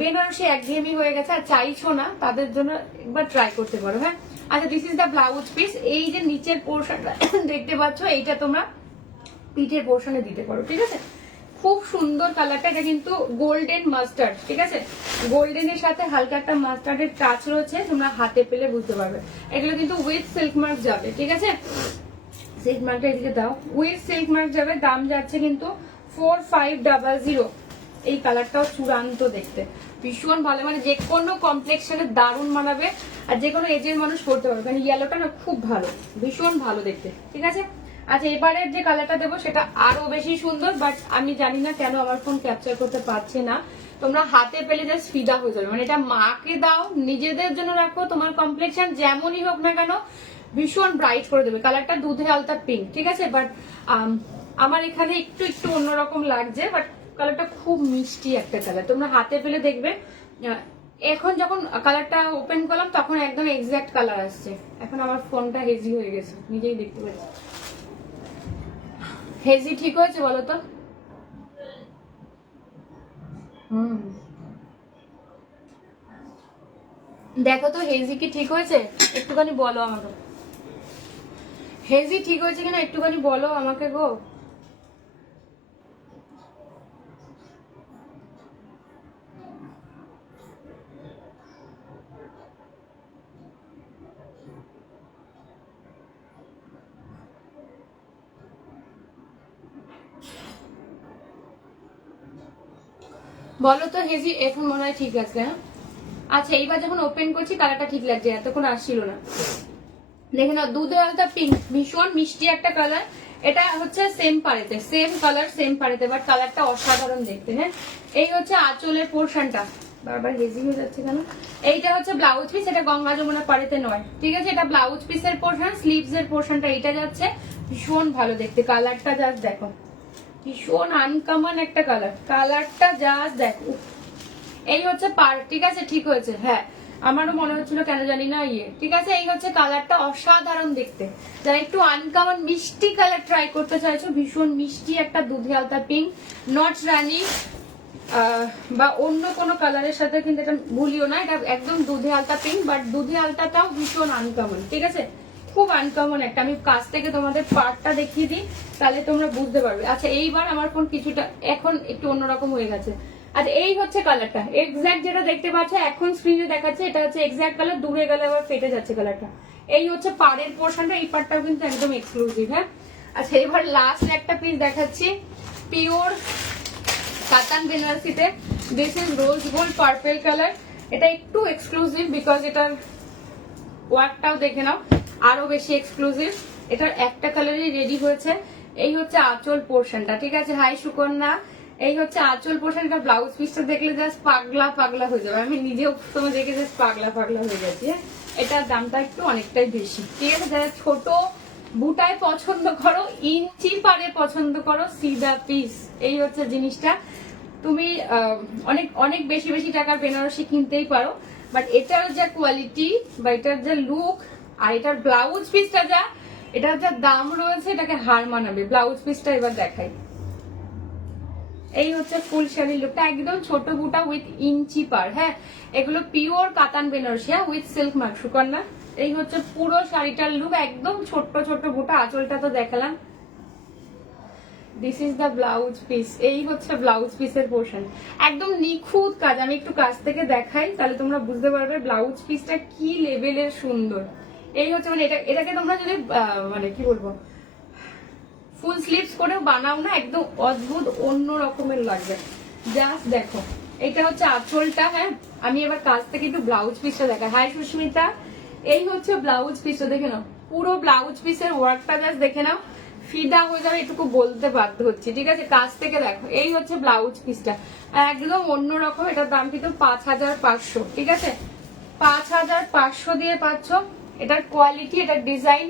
বেনারসি একঘেয়েমি হয়ে গেছে আর চাইছো না, তাদের জন্য একবার ট্রাই করতে পারো। হ্যাঁ, আচ্ছা, this is the blouse piece. এই যে নিচের পোর্শনটা দেখতে পাচ্ছ, এইটা তোমরা পিঠের পোর্শনে দিতে পারো। ঠিক আছে, খুব সুন্দর কালারটা। এটা কিন্তু গোল্ডেন মাস্টার্ড, ঠিক আছে, গোল্ডেনের সাথে হালকা একটা মাস্টার্ডের টাচ রয়েছে, তোমরা হাতে পেলে বুঝতে পারবে। এগুলো কিন্তু উইথ সিল্ক মার্ক যাবে। ঠিক আছে, সিল্ক মার্কটা এদিকে দাও, উইথ সিল্ক মার্ক যাবে। দাম যাচ্ছে কিন্তু 4500। এই কালারটাও চূড়ান্ত দেখতে, ভীষণ ভালো, মানে যে কোনো কমপ্লেক্সনে দারুণ মানাবে, আর যে কোনো এজের মানুষ পড়তে পারবে, কারণ ইয়েলোটা না খুব ভালো, ভীষণ ভালো দেখতে। ঠিক আছে, আচ্ছা, এবারের যে কালারটা দেবো সেটা আরো বেশি সুন্দর, বাট আমি জানি না কেন আমার ফোন ক্যাপচার করতে পারছে না। তোমরা হাতে পেলে জাস্ট ফিদা হয়ে যাবে। মানে এটা মাকে দাও, নিজেদের জন্য রাখো, তোমার কমপ্লেক্সন যেমনই হোক না কেন ভীষণ ব্রাইট করে দেবে। কালারটা দুধে আলতা পিঙ্ক, ঠিক আছে, বাট আমার এখানে একটু একটু অন্যরকম লাগছে, বাট কালারটা খুব মিষ্টি একটা কালার, তোমরা হাতে পেলে দেখবে। এখন যখন কালারটা ওপেন করলাম তখন একদম এক্সাক্ট কালার আসছে। এখন আমার ফোনটা হেজি হয়ে গেছে, নিজেই দেখতে পাচ্ছি। হেজি ঠিক হয়েছে বলো তো? দেখো তো হেজি কি ঠিক হয়েছে, একটুখানি বলো আমাকে। হেজি ঠিক হয়েছে কিনা একটুখানি বলো আমাকে গো। বলো তো হেজি, এখন মনে হয় ঠিক আছে। হ্যাঁ, আচ্ছা, এইবার যখন ওপেন করছি কালারটা ঠিক লাগছে, এতক্ষণ আসছিল না। দেখে নাও, দুধে আলতা পিঙ্ক, ভীষণ মিষ্টি একটা কালার। এটা হচ্ছে সেম পাড়েতে, সেম কালার সেম পাড়েতে, বাট কালারটা অসাধারণ দেখতে। হ্যাঁ, এই হচ্ছে আঁচলের পোর্শনটা, বারবার হেজি হয়ে যাচ্ছে কেন। এইটা হচ্ছে ব্লাউজ পিস, এটা গঙ্গা যমুনা পাড়েতে নয়। ঠিক আছে, এটা ব্লাউজ পিসের পোর্শন, স্লিভস এর পোর্শনটা এইটা যাচ্ছে, ভীষণ ভালো দেখতে। কালারটা জাস্ট দেখো, ভীষণ আনকমন একটা কালার, কালারটা জাস্ট দেখো। এই হচ্ছে পার, ঠিক আছে, ঠিক হয়েছে। হ্যাঁ, আমারও মনে হচ্ছিল কেন জানি না ইয়ে। ঠিক আছে, এই হচ্ছে কালারটা, অসাধারণ দেখতে। যারা একটু আনকমন মিষ্টি কালার ট্রাই করতে চাইছো, ভীষণ মিষ্টি একটা দুধে আলতা পিঙ্ক, নট রানি বা অন্য কোনো কালারের সাথে কিন্তু এটা ভুলিও না, এটা একদম দুধে আলতা পিঙ্ক, বাট দুধে আলতাটাও ভীষণ আনকমন। ঠিক আছে, খুব আনকমন একটা। আমি কাছ থেকে তোমাদের পার্টটা দেখিয়ে দিই, তাহলে তোমরা বুঝতে পারবে। আচ্ছা, এইবার আমার ফোন কিছুটা এখন একটু অন্যরকম হয়ে গেছে। আচ্ছা, এই হচ্ছে কালারটা, এক্সাক্ট যেটা দেখতে পাচ্ছ এখন স্ক্রিনে দেখাচ্ছে, এটা হচ্ছে এক্সাক্ট কালার। দূরে গেলে আবার ফেটে যাচ্ছে কালারটা। এই হচ্ছে পাড়ের পোর্শনটা, এই পার্টটাও কিন্তু একদম এক্সক্লুসিভ। হ্যাঁ, আচ্ছা, এবার লাস্ট একটা পিস দেখাচ্ছি, পিওর কাতান বেনারসিতে। This is rose gold purple colour. এটা একটু এক্সক্লুসিভ বিকজ এটার ওয়ার্কটাও দেখে নাও, আরো বেশি এক্সক্লুসিভ। এটার একটা কালারই রেডি হয়েছে। এই হচ্ছে আঁচল পোর্শনটা, ঠিক আছে। হাই সুকন্যা, এই হচ্ছে আঁচল পোর্শনটা। ব্লাউজ পিসটা দেখলে জাস্ট পাগলা পাগলা হয়ে যাবে, আমি নিজেও তোমার দেখে জাস্ট পাগলা পাগলা হয়ে যাচ্ছি। এটার দামটা একটু অনেকটাই বেশি। ঠিক আছে, যারা ছোট বুটায় পছন্দ করো, ইঞ্চি পারে পছন্দ করো, সিদা পিস, এই হচ্ছে জিনিসটা। তুমি অনেক অনেক বেশি বেশি টাকার বেনারসি কিনতেই পারো, বাট এটার যা কোয়ালিটি বা এটার যা লুক আর এটার ব্লাউজ পিসটা যা, এটার যা দাম রয়েছে, এটাকে হার মানাবে। ব্লাউজ পিসটা এবার দেখাই। এই হচ্ছে ফুল শাড়ির লুকটা, একদম ছোট বুটা উইথ ইঞ্চি পার। হ্যাঁ, এগুলো pure katan Banarasi with silk mark Sukanya. এই হচ্ছে পুরো শাড়িটার লুক, একদম ছোট্ট ছোট্ট বুটা। আঁচলটা তো দেখালাম। This is the blouse piece, এই হচ্ছে ব্লাউজ পিসের পোর্শন, একদম নিখুঁত কাজ। আমি একটু কাছ থেকে দেখাই, তাহলে তোমরা বুঝতে পারবে ব্লাউজ পিসটা কি লেভেলের সুন্দর। এই হচ্ছে, মানে এটাকে তোমরা যদি মানে কি বলবো, ফুল স্লিভস করেও বানাও না, একদম অদ্ভুত অন্য রকমের লাগবে। জাস্ট দেখো, এটা হচ্ছে আঁচলটা। হ্যাঁ, আমি এবার কাছ থেকে একটু ব্লাউজ পিসটা দেখাই। হাই সুস্মিতা, এই হচ্ছে ব্লাউজ পিসটা, দেখে নাও পুরো ব্লাউজ পিসের ওয়ার্কটা জাস্ট দেখে নাও, ফিদা হয়ে যাবে, এটুকু বলতে বাধ্য হচ্ছে, ঠিক আছে? কাছ থেকে দেখো, এই হচ্ছে ব্লাউজ পিসটা, একদম অন্যরকম। এটার দাম কিন্তু 5500, ঠিক আছে? 5500 দিয়ে পাচ্ছ। এটার কোয়ালিটি, এটার ডিজাইন,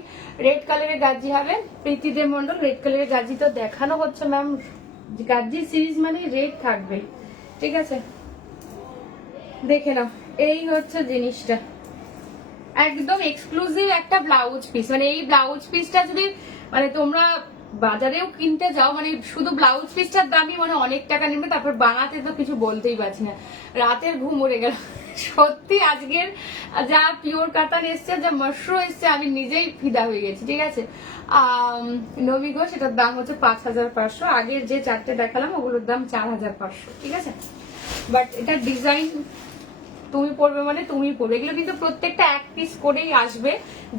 রেড কালারের গাজি হবে, প্রীতিদে মন্ডল রেড কালারের গাজি তো দেখানো হচ্ছে ম্যাম, গাজি সিরিজ মানে রেড থাকবে, ঠিক আছে? দেখে নাও, এই হচ্ছে জিনিসটা, একদম এক্সক্লুসিভ একটা ব্লাউজ পিস। মানে এই ব্লাউজ পিসটা যদি মানে তোমরা বাজারেও কিনতে যাও, মানে শুধু ব্লাউজ পিসটার দামই মানে অনেক টাকা নেবে, তারপর বানাতে তো কিছু বলতেই পারছি না, রাতের ঘুম উড়ে গেল সত্যি। আজকের যা পিওর কাতান এসছে, যা মশরু এসছে, আমি নিজেই ফিদা হয়ে গেছি, ঠিক আছে? নবী ঘোষ, এটার দাম হচ্ছে 5500। আগের যে চারটে দেখালাম ওগুলোর দাম 4500, ঠিক আছে? বাট এটার ডিজাইন তুমি পরবে মানে তুমি পরবে, এগুলো কিন্তু প্রত্যেকটা এক পিস করেই আসবে,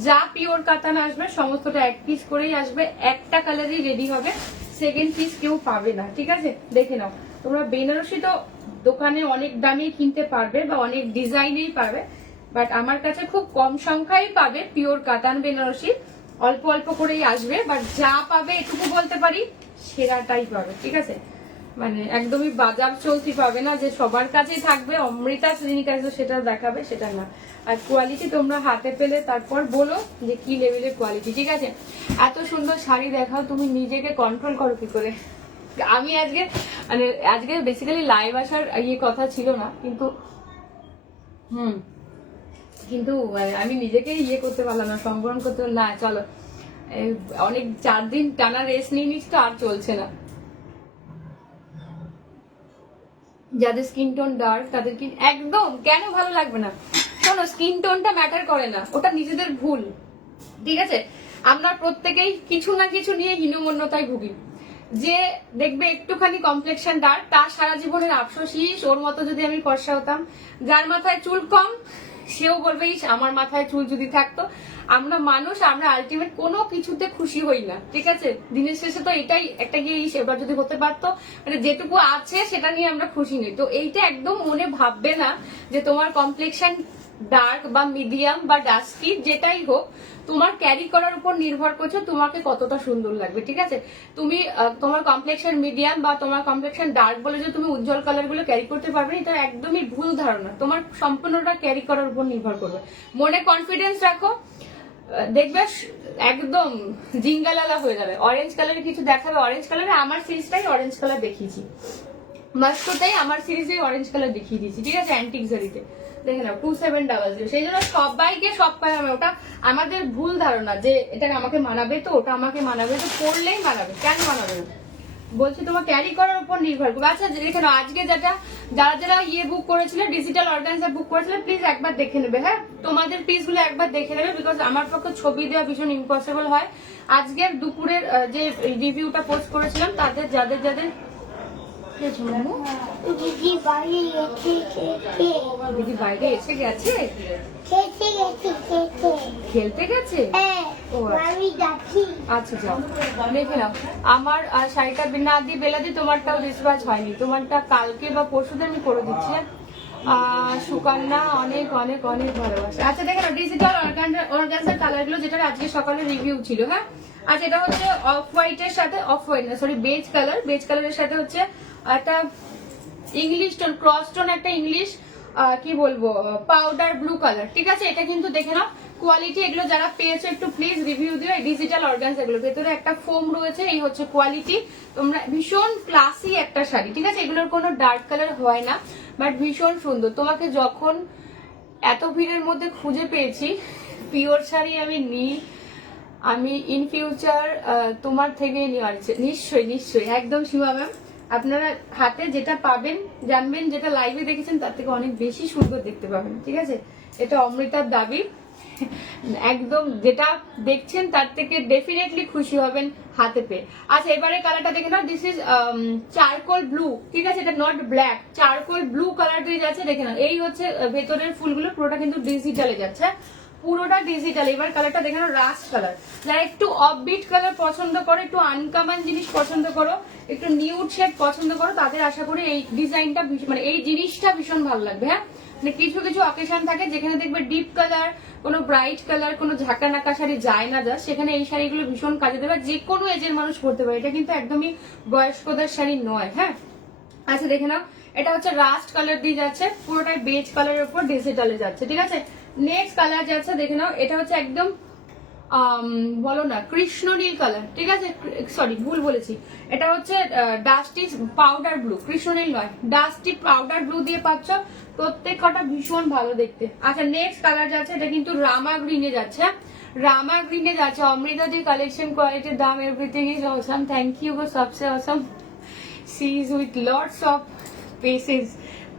যা পিওর কাতান আসবে সমস্তটা এক পিস করেই আসবে, একটা কালারই রেডি হবে, সেকেন্ড পিস কেউ পাবে না, ঠিক আছে? দেখে নাও, তোমরা বেনারসি তো দোকানে অনেক দামে কিনতে পারবে বা অনেক ডিজাইনেই পাবে, বাট আমার কাছে খুব কম সংখ্যায় পাবে পিওর কাতান বেনারসি, অল্প অল্প করেই আসবে, বাট যা পাবে এটুকু বলতে পারি সেরাটাই পাবে, ঠিক আছে? মানে একদমই বাজার চলতি পাবে না যে সবার কাছেই থাকবে, অমৃতা ক্লিনিক আসবে সেটা দেখাবে, সেটা না। আর কোয়ালিটি তোমরা হাতে পেলে তারপর বলো যে কি লেভেলের কোয়ালিটি, ঠিক আছে? এত সুন্দর শাড়ি দেখাও, তুমি নিজেকে কন্ট্রোল করো কি করে? আমি আজকে বেসিক্যালি লাইভ আসার কথা ছিল না, কিন্তু কিন্তু আমি নিজেকে করতে পারলাম না, সংবরণ করতে না। চলো, অনেক 4 দিন টানা রেস্ট নিয়ে নিচ্ছি তো, আর চলছে না। যাদের স্কিন টোন ডার্ক তাদের কি একদম কেন ভালো লাগবে না? শোনো, স্কিন টোনটা ম্যাটার করে না, ওটা নিজেদের ভুল, ঠিক আছে? আমরা প্রত্যেকেই কিছু না কিছু নিয়ে হীনমন্যতায় ভুগি। যে দেখবে একটুখানি কমপ্লেক্সন ডার্ক, তার সারা জীবনের আফসোস, ওর মতো যদি আমি ফর্সা হতাম। যার মাথায় চুল কম সেও বলবে আমার মাথায় চুল যদি থাকতো। আমরা মানুষ, আমরা আলটিমেট কোনো কিছুতে খুশি হই না, ঠিক আছে? দিনের শেষে তো এটাই একটা গিয়ে সেটা যদি হতে পারতো, মানে যেটুকু আছে সেটা নিয়ে আমরা খুশি নই। তো এইটা একদম মনে ভাববে না যে তোমার কমপ্লেক্সন ডার্ক বা মিডিয়াম বা ডাস্কি যেটাই হোক, তোমার ক্যারি করার উপর নির্ভর করছে তোমাকে কতটা সুন্দর লাগবে, ঠিক আছে? তুমি তোমার কমপ্লেক্সন মিডিয়াম বা তোমার কমপ্লেক্সন ডার্ক বলে যে তুমি উজ্জ্বল কালার গুলো ক্যারি করতে পারবে, এটা একদমই ভুল ধারণা। তোমার সম্পূর্ণটা ক্যারি করার উপর নির্ভর করবে। মনে কনফিডেন্স রাখো, দেখবে একদম জিঙ্গালালা হয়ে যাবে। অরেঞ্জ কালারে কিছু দেখাবে, অরেঞ্জ কালারে আমার সিরিজটাই অরেঞ্জ কালার দেখিয়েছি, মাস্কটাই আমার সিরিজে অরেঞ্জ কালার দেখিয়ে দিয়েছি, ঠিক আছে? অ্যান্টিক জারিতে দেখে নাও 2700। সেই জন্য সবাইকে সব পাবে, ওটা আমাদের ভুল ধারণা যে এটা আমাকে মানাবে, তো ওটা আমাকে মানাবে, তো পড়লেই মানাবে, কেন মানাবে না? বলছি তোমার ক্যারি করার উপর নির্ভর করবে। আচ্ছা দেখে নাও, আজকে যারা যারা বুক করেছিল, ডিজিটাল অর্গানজা বুক করেছিল, প্লিজ একবার দেখে নেবে, হ্যাঁ? তোমাদের পিস গুলো একবার দেখে নেবে, বিকজ আমার পক্ষে ছবি দেওয়া ভীষণ ইম্পসিবল হয়। আজকের দুপুরের যে রিভিউটা পোস্ট করেছিলাম, তাদের যাদের যাদের দিদি বাইরে গেছে দিদি বাইরে এসে গেছে, খেলতে গেছে। ও আমি যাচ্ছি। আচ্ছা যাও, দেখে নাও। আমার শাড়িটা না দিয়ে বেলাদি, তোমারটাও ডিসপ্যাচ হয়নি, তোমারটা কালকে বা পরশুদিন আমি করে দিচ্ছি। সুকন্যা অনেক অনেক অনেক ভালোবাসে। আচ্ছা দেখে নাও, ডিজিটাল অর্গানজার কালার গুলো, যেটা আজকে সকালে রিভিউ ছিল, হ্যাঁ? আচ্ছা এটা হচ্ছে অফ হোয়াইটের সাথে, অফ হোয়াইট না সরি বেজ কালার, বেজ কালারের সাথে হচ্ছে একটা ইংলিশ টোন, ক্রস টোন, একটা ইংলিশ কি বলবো পাউডার ব্লু কালার, ঠিক আছে? এটা কিন্তু দেখে নাও কোয়ালিটি, এগুলো যারা পেয়েছো একটু প্লিজ রিভিউ দিও। এই ডিজিটাল অর্গানজা এগুলো ভেতরে একটা ফোম রয়েছে, এই হচ্ছে কোয়ালিটি। তোমরা ভীষণ ক্লাসি একটা শাড়ি, ঠিক আছে? এগুলোর কোনো ডার্ক কালার হয় না, বাট ভীষণ সুন্দর। তোমাকে যখন এত ভিড়ের মধ্যে খুঁজে পেয়েছি, পিওর শাড়ি আমি ইন ফিউচার তোমার থেকে নেওয়ার নিশ্চয়ই নিশ্চয়ই একদম সীমা ম্যাম। আপনারা হাতে যেটা পাবেন জানবেন, যেটা লাইভে দেখেছেন তার থেকে অনেক বেশি সুন্দর দেখতে পাবেন, ঠিক আছে? এটা অমৃতার দাবি, একদম যেটা দেখছেন তার থেকে ডেফিনেটলি খুশি হবেন হাতে পেয়ে। আচ্ছা এবারে কালারটা দেখে নাও, দিস ইজ চারকোল ব্লু, ঠিক আছে? এটা not black, charcoal blue colour দিয়ে যাচ্ছে, দেখে নাও। এই হচ্ছে ভেতরের ফুলগুলো পুরোটা কিন্তু ডিজিটালে যাচ্ছে, পুরোটা ডিজিটাল। এবার কালারটা দেখে নাও, রাস্ট কালার। যারা একটু অফবিট কালার পছন্দ করো, একটু আনকমন জিনিস পছন্দ করো, একটু নিউড শেড পছন্দ করো, তাদের আশা করি এই ডিজাইনটা মানে এই জিনিসটা ভীষণ ভালো লাগবে। হ্যাঁ, মানে কিছু কিছু অকেশন থাকে যেখানে দেখবে ডিপ কালার, কোনো ব্রাইট কালার, কোনো ঝাঁকা নাকা শাড়ি যায় না, যা সেখানে এই শাড়িগুলো ভীষণ কাজে দেবে। যে কোনো এজের মানুষ পরতে পারে, এটা কিন্তু একদমই বয়স্কদের শাড়ি নয়। হ্যাঁ, আচ্ছা দেখে নাও, এটা হচ্ছে রাস্ট কালার দিয়ে যাচ্ছে, পুরোটাই বেজ কালারের উপর ডিজিটালে যাচ্ছে। ঠিক আছে, নেক্সট কালার যাচ্ছে দেখে নাও, এটা হচ্ছে একদম বলো না কৃষ্ণ নীল কালার। ঠিক আছে, সরি ভুল বলেছি, এটা হচ্ছে ডাস্টি পাউডার ব্লু, কৃষ্ণ নীল নয়, ডাস্টি পাউডার ব্লু দিয়ে পাচ্ছ। প্রত্যেক কটা ভীষণ ভালো দেখতে। আচ্ছা নেক্সট কালার যাচ্ছে, এটা কিন্তু রামা গ্রিনে যাচ্ছে। রামা গ্রিনে যাচ্ছে, অমৃতা দি কালেকশন, কোয়ালিটির দাম, everything is awesome. Thank you গো, সবসে awesome. She is with lots of patience.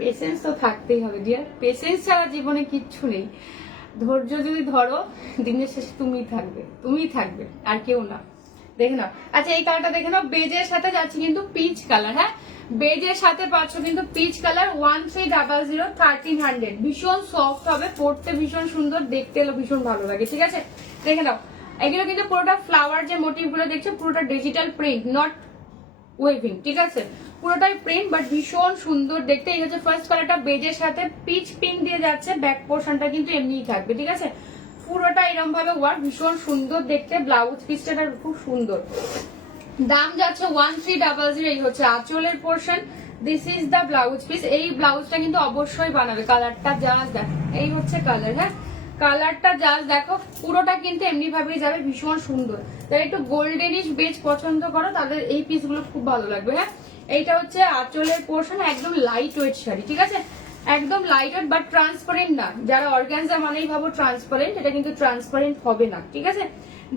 Patience তো থাকতেই হবে ডিয়ার, পেশেন্স ছাড়া জীবনে কিচ্ছু নেই। ধৈর্য যদি ধরো, দিনের শেষে তুমিই থাকবে আর কেউ না। দেখে নাও, আচ্ছা এই কালারটা দেখে নাও, বেজের সাথে যাচ্ছে কিন্তু পিচ কালার। হ্যাঁ, বেজের সাথে পাচ্ছ কিন্তু পিচ কালার, 1300 1300। ভীষণ সফট হবে, পরতে ভীষণ সুন্দর, দেখতে এলো ভীষণ ভালো লাগে। ঠিক আছে, দেখে নাও, এগুলো কিন্তু পুরোটা ফ্লাওয়ার যে মোটিভ গুলো দেখছো, পুরোটা ডিজিটাল প্রিন্ট, নট ওয়েভিং। ঠিক আছে, পুরোটাই প্রিন্ট, বাট ভীষণ সুন্দর দেখতে। এই হচ্ছে ফার্স্ট কালারটা, বেজের সাথে পিচ পিঙ্ক দিয়ে যাচ্ছে, ব্যাক পোর্শনটা কিন্তু এমনিই থাকবে। ঠিক আছে, পুরোটা এরকম ভাবে ওয়ার্ক, ভীষণ সুন্দর দেখতে। ব্লাউজ পিসটা খুব সুন্দর। দাম যাচ্ছে 1300। এই হচ্ছে আঁচলের portion, this is the blouse piece. এই ব্লাউজটা কিন্তু অবশ্যই বানাবে। কালারটা জাস্ট দেখো, এই হচ্ছে কালার। হ্যাঁ, কালারটা জাস্ট দেখো, পুরোটা কিন্তু এমনি ভাবেই যাবে, ভীষণ সুন্দর। যারা একটু গোল্ডেনিশ বেজ পছন্দ করো তাদের এই পিসগুলো খুব ভালো লাগবে। হ্যাঁ, এইটা হচ্ছে আঁচলের পোর্শন, একদম লাইট ওয়েট শাড়ি। ঠিক আছে, একদম লাইট ওয়েট, বাট ট্রান্সপারেন্ট না। যারা অর্গানজা মানেই ভাবো ট্রান্সপারেন্ট, এটা কিন্তু ট্রান্সপারেন্ট হবে না। ঠিক আছে,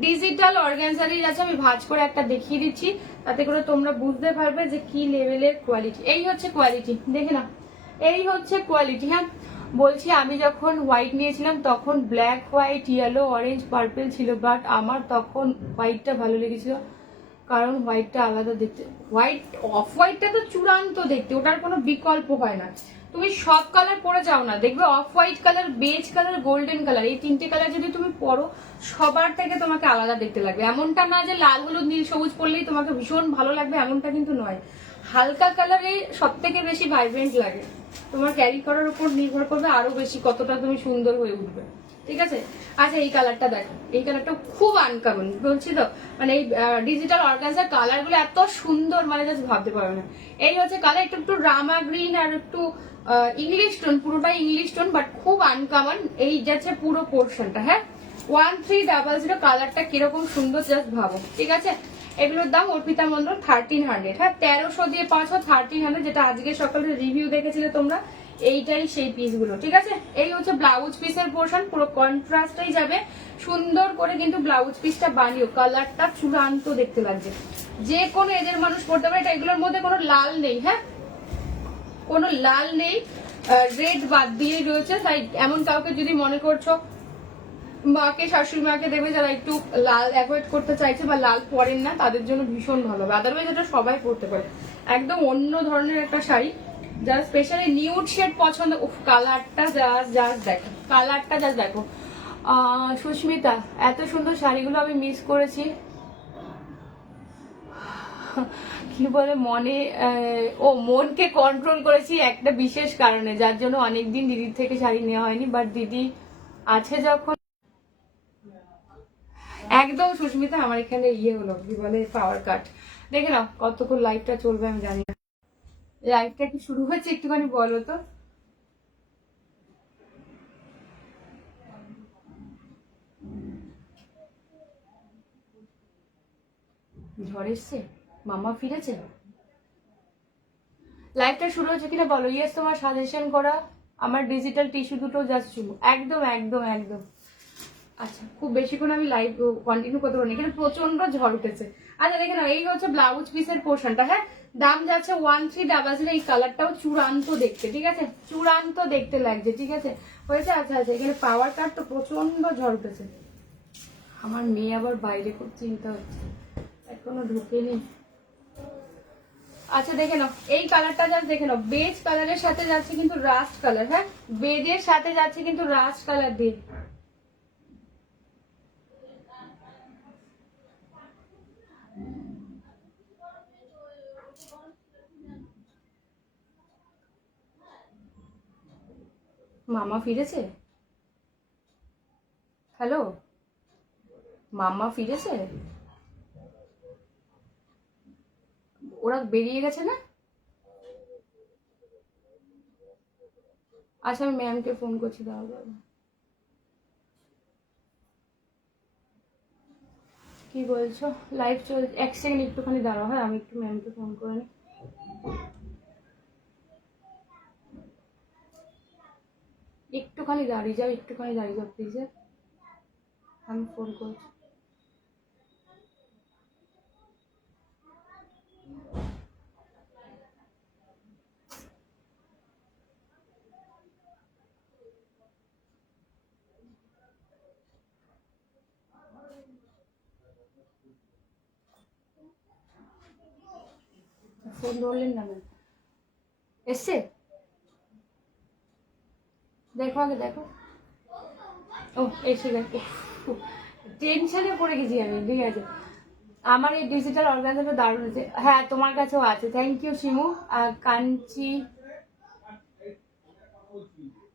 ডিজিটাল অর্গানজারই আছে। আমি ভাঁজ করে একটা দেখিয়ে দিচ্ছি, তাতে করে তোমরা বুঝতে পারবে যে কি লেভেলের কোয়ালিটি। এই হচ্ছে কোয়ালিটি, দেখে না, এই হচ্ছে কোয়ালিটি। হ্যাঁ, বলছি আমি যখন হোয়াইট নিয়েছিলাম তখন black, white, yellow, orange, purple ছিল, বাট আমার তখন হোয়াইটটা ভালো লেগেছিল, কারণ হোয়াইটটা আলাদা দেখতে। হোয়াইট, অফ হোয়াইটটা তো চূড়ান্ত দেখতে, ওটার কোনো বিকল্প হয় না। তুমি সব কালার পরে যাও না, দেখবে of white colour, beige colour, golden colour, এই তিনটে কালার যদি তুমি পরো, সবার থেকে তোমাকে আলাদা দেখতে লাগবে। এমনটা না যে লাল, হলুদ, নীল, সবুজ পরলেই তোমাকে ভীষণ ভালো লাগবে, এমনটা কিন্তু নয়। হালকা কালারে সব থেকে বেশি ভাইব্রেন্ট লাগে। তোমার ক্যারি করার উপর নির্ভর করবে আরো বেশি কতটা তুমি সুন্দর হয়ে উঠবে। ঠিক আছে, আচ্ছা এই কালারটা দেখো, এই কালারটা খুব আনকমন, বলছি তো, মানে এই ডিজিটাল অর্গানজার কালার গুলো এত সুন্দর, মানে জাস্ট ভাবতে পারো না। এই হচ্ছে কালার, একটু একটু রামা গ্রিন আর একটু ইংলিশ টোন, পুরোটাই ইংলিশ টোন, বাট খুব আনকমন। এই যাচ্ছে পুরো পোর্শনটা। হ্যাঁ, 1300। কালারটা কিরকম সুন্দর জাস্ট ভাবো। ঠিক আছে, এগুলোর দাম অর্পিতা মন্ডল 1300। হ্যাঁ, 1300 দিয়ে 1300, যেটা আজকে সকালে রিভিউ দেখেছিলে তোমরা, এইটাই সেই পিসগুলো। ঠিক আছে, এই হচ্ছে ব্লাউজ পিসের পোর্শন, পুরো কন্ট্রাস্টেই যাবে। সুন্দর করে কিন্তু ব্লাউজ পিসটা বানিও, কালারটা চূড়ান্ত দেখতে লাগছে। যে কোনো এজের মানুষ পড়তে পারে এটা। এগুলোর মধ্যে কোনো লাল নেই। হ্যাঁ, কোনো লাল নেই, রেড বাদ দিয়েই রয়েছে। তাই এমন কাউকে যদি মনে করছো মাকে, শাশুড়ি মাকে দেবে যারা একটু লাল অ্যাভয়েড করতে চাইছে বা লাল পরেন না, তাদের জন্য ভীষণ ভালো হবে। আদারওয়াইজ এটা সবাই পরতে পারে, একদম অন্য ধরনের একটা শাড়ি। যারা স্পেশালি নিউড শেড পছন্দ, কালারটা জাস্ট দেখো, কালারটা জাস্ট দেখো। সুস্মিতা, এত সুন্দর শাড়িগুলো আমি মিস করেছি। কি বলে মনে, মনকে কন্ট্রোল করেছি একটা বিশেষ কারণে, যার জন্য অনেকদিন দিদির থেকে শাড়ি নেওয়া হয়নি। বাট দিদি আছে যখন, একদম সুস্মিতা, আমার এখানে হলো কি বলে পাওয়ার কাট। দেখে নাও কতক্ষণ লাইভটা চলবে আমি জানি না। লাইভটা কি শুরু হয়েছে একটুখানি বলো তো। ঝড় এসছে, মামা ফিরেছে। লাইভটা শুরু হচ্ছে কিনা বলো। ইয়েস, তোমার সাজেশন করা আমার ডিজিটাল টিস্যু দুটো জাস্ট চুমু, একদম একদম একদম। আচ্ছা, খুব বেশিক্ষণ আমি লাইভ কন্টিনিউ করতে পারিনি, এখানে প্রচন্ড ঝড় উঠেছে। আচ্ছা দেখে নাও, এই হচ্ছে ব্লাউজ পিসের পোর্শনটা। হ্যাঁ, দাম যাচ্ছে 1300। এই কালারটাও চূড়ান্ত দেখতে। ঠিক আছে, চূড়ান্ত দেখতে লাগছে। ঠিক আছে, হয়েছে। আচ্ছা আচ্ছা, এখানে পাওয়ার কাট তো প্রচন্ড ঝড় উঠেছে। আমার মেয়ে আবার বাইরে খুব চিন্তা হচ্ছে, এখনো ঢুকেনি। আচ্ছা দেখে নাও, এই কালারটা জাস্ট দেখে নাও, বেজ কালারের সাথে যাচ্ছে কিন্তু রাস্ট কালার। হ্যাঁ, বেজের সাথে যাচ্ছে কিন্তু রাস্ট কালার দিয়ে। মামা ফিরেছে? হ্যালো, মামা ফিরেছে? ওরা বেরিয়ে গেছে না? আচ্ছা আমি ম্যামকে ফোন করছি, দাঁড়াও। কি বলছো? লাইভ চল, এক সেকেন্ড একটুখানি দাঁড়াও। হ্যাঁ, আমি একটু ম্যামকে ফোন করে নিই। একটুখানি দাঁড়িয়ে যাও, একটুখানি দাঁড়িয়ে যাও প্লিজ। আমি ফোন করছি। ফোন ধরলেন না ম্যাম? এসছে? দেখো আগে, দেখো। ও এসে গেছে। টেনশনে পড়ে গেছি আমি। ঠিক আছে, আমার এই ডিজিটাল অর্গানাইজারটা দারুণ হয়েছে। হ্যাঁ, তোমার কাছেও আছে। Thank you Shimu. কাঞ্চি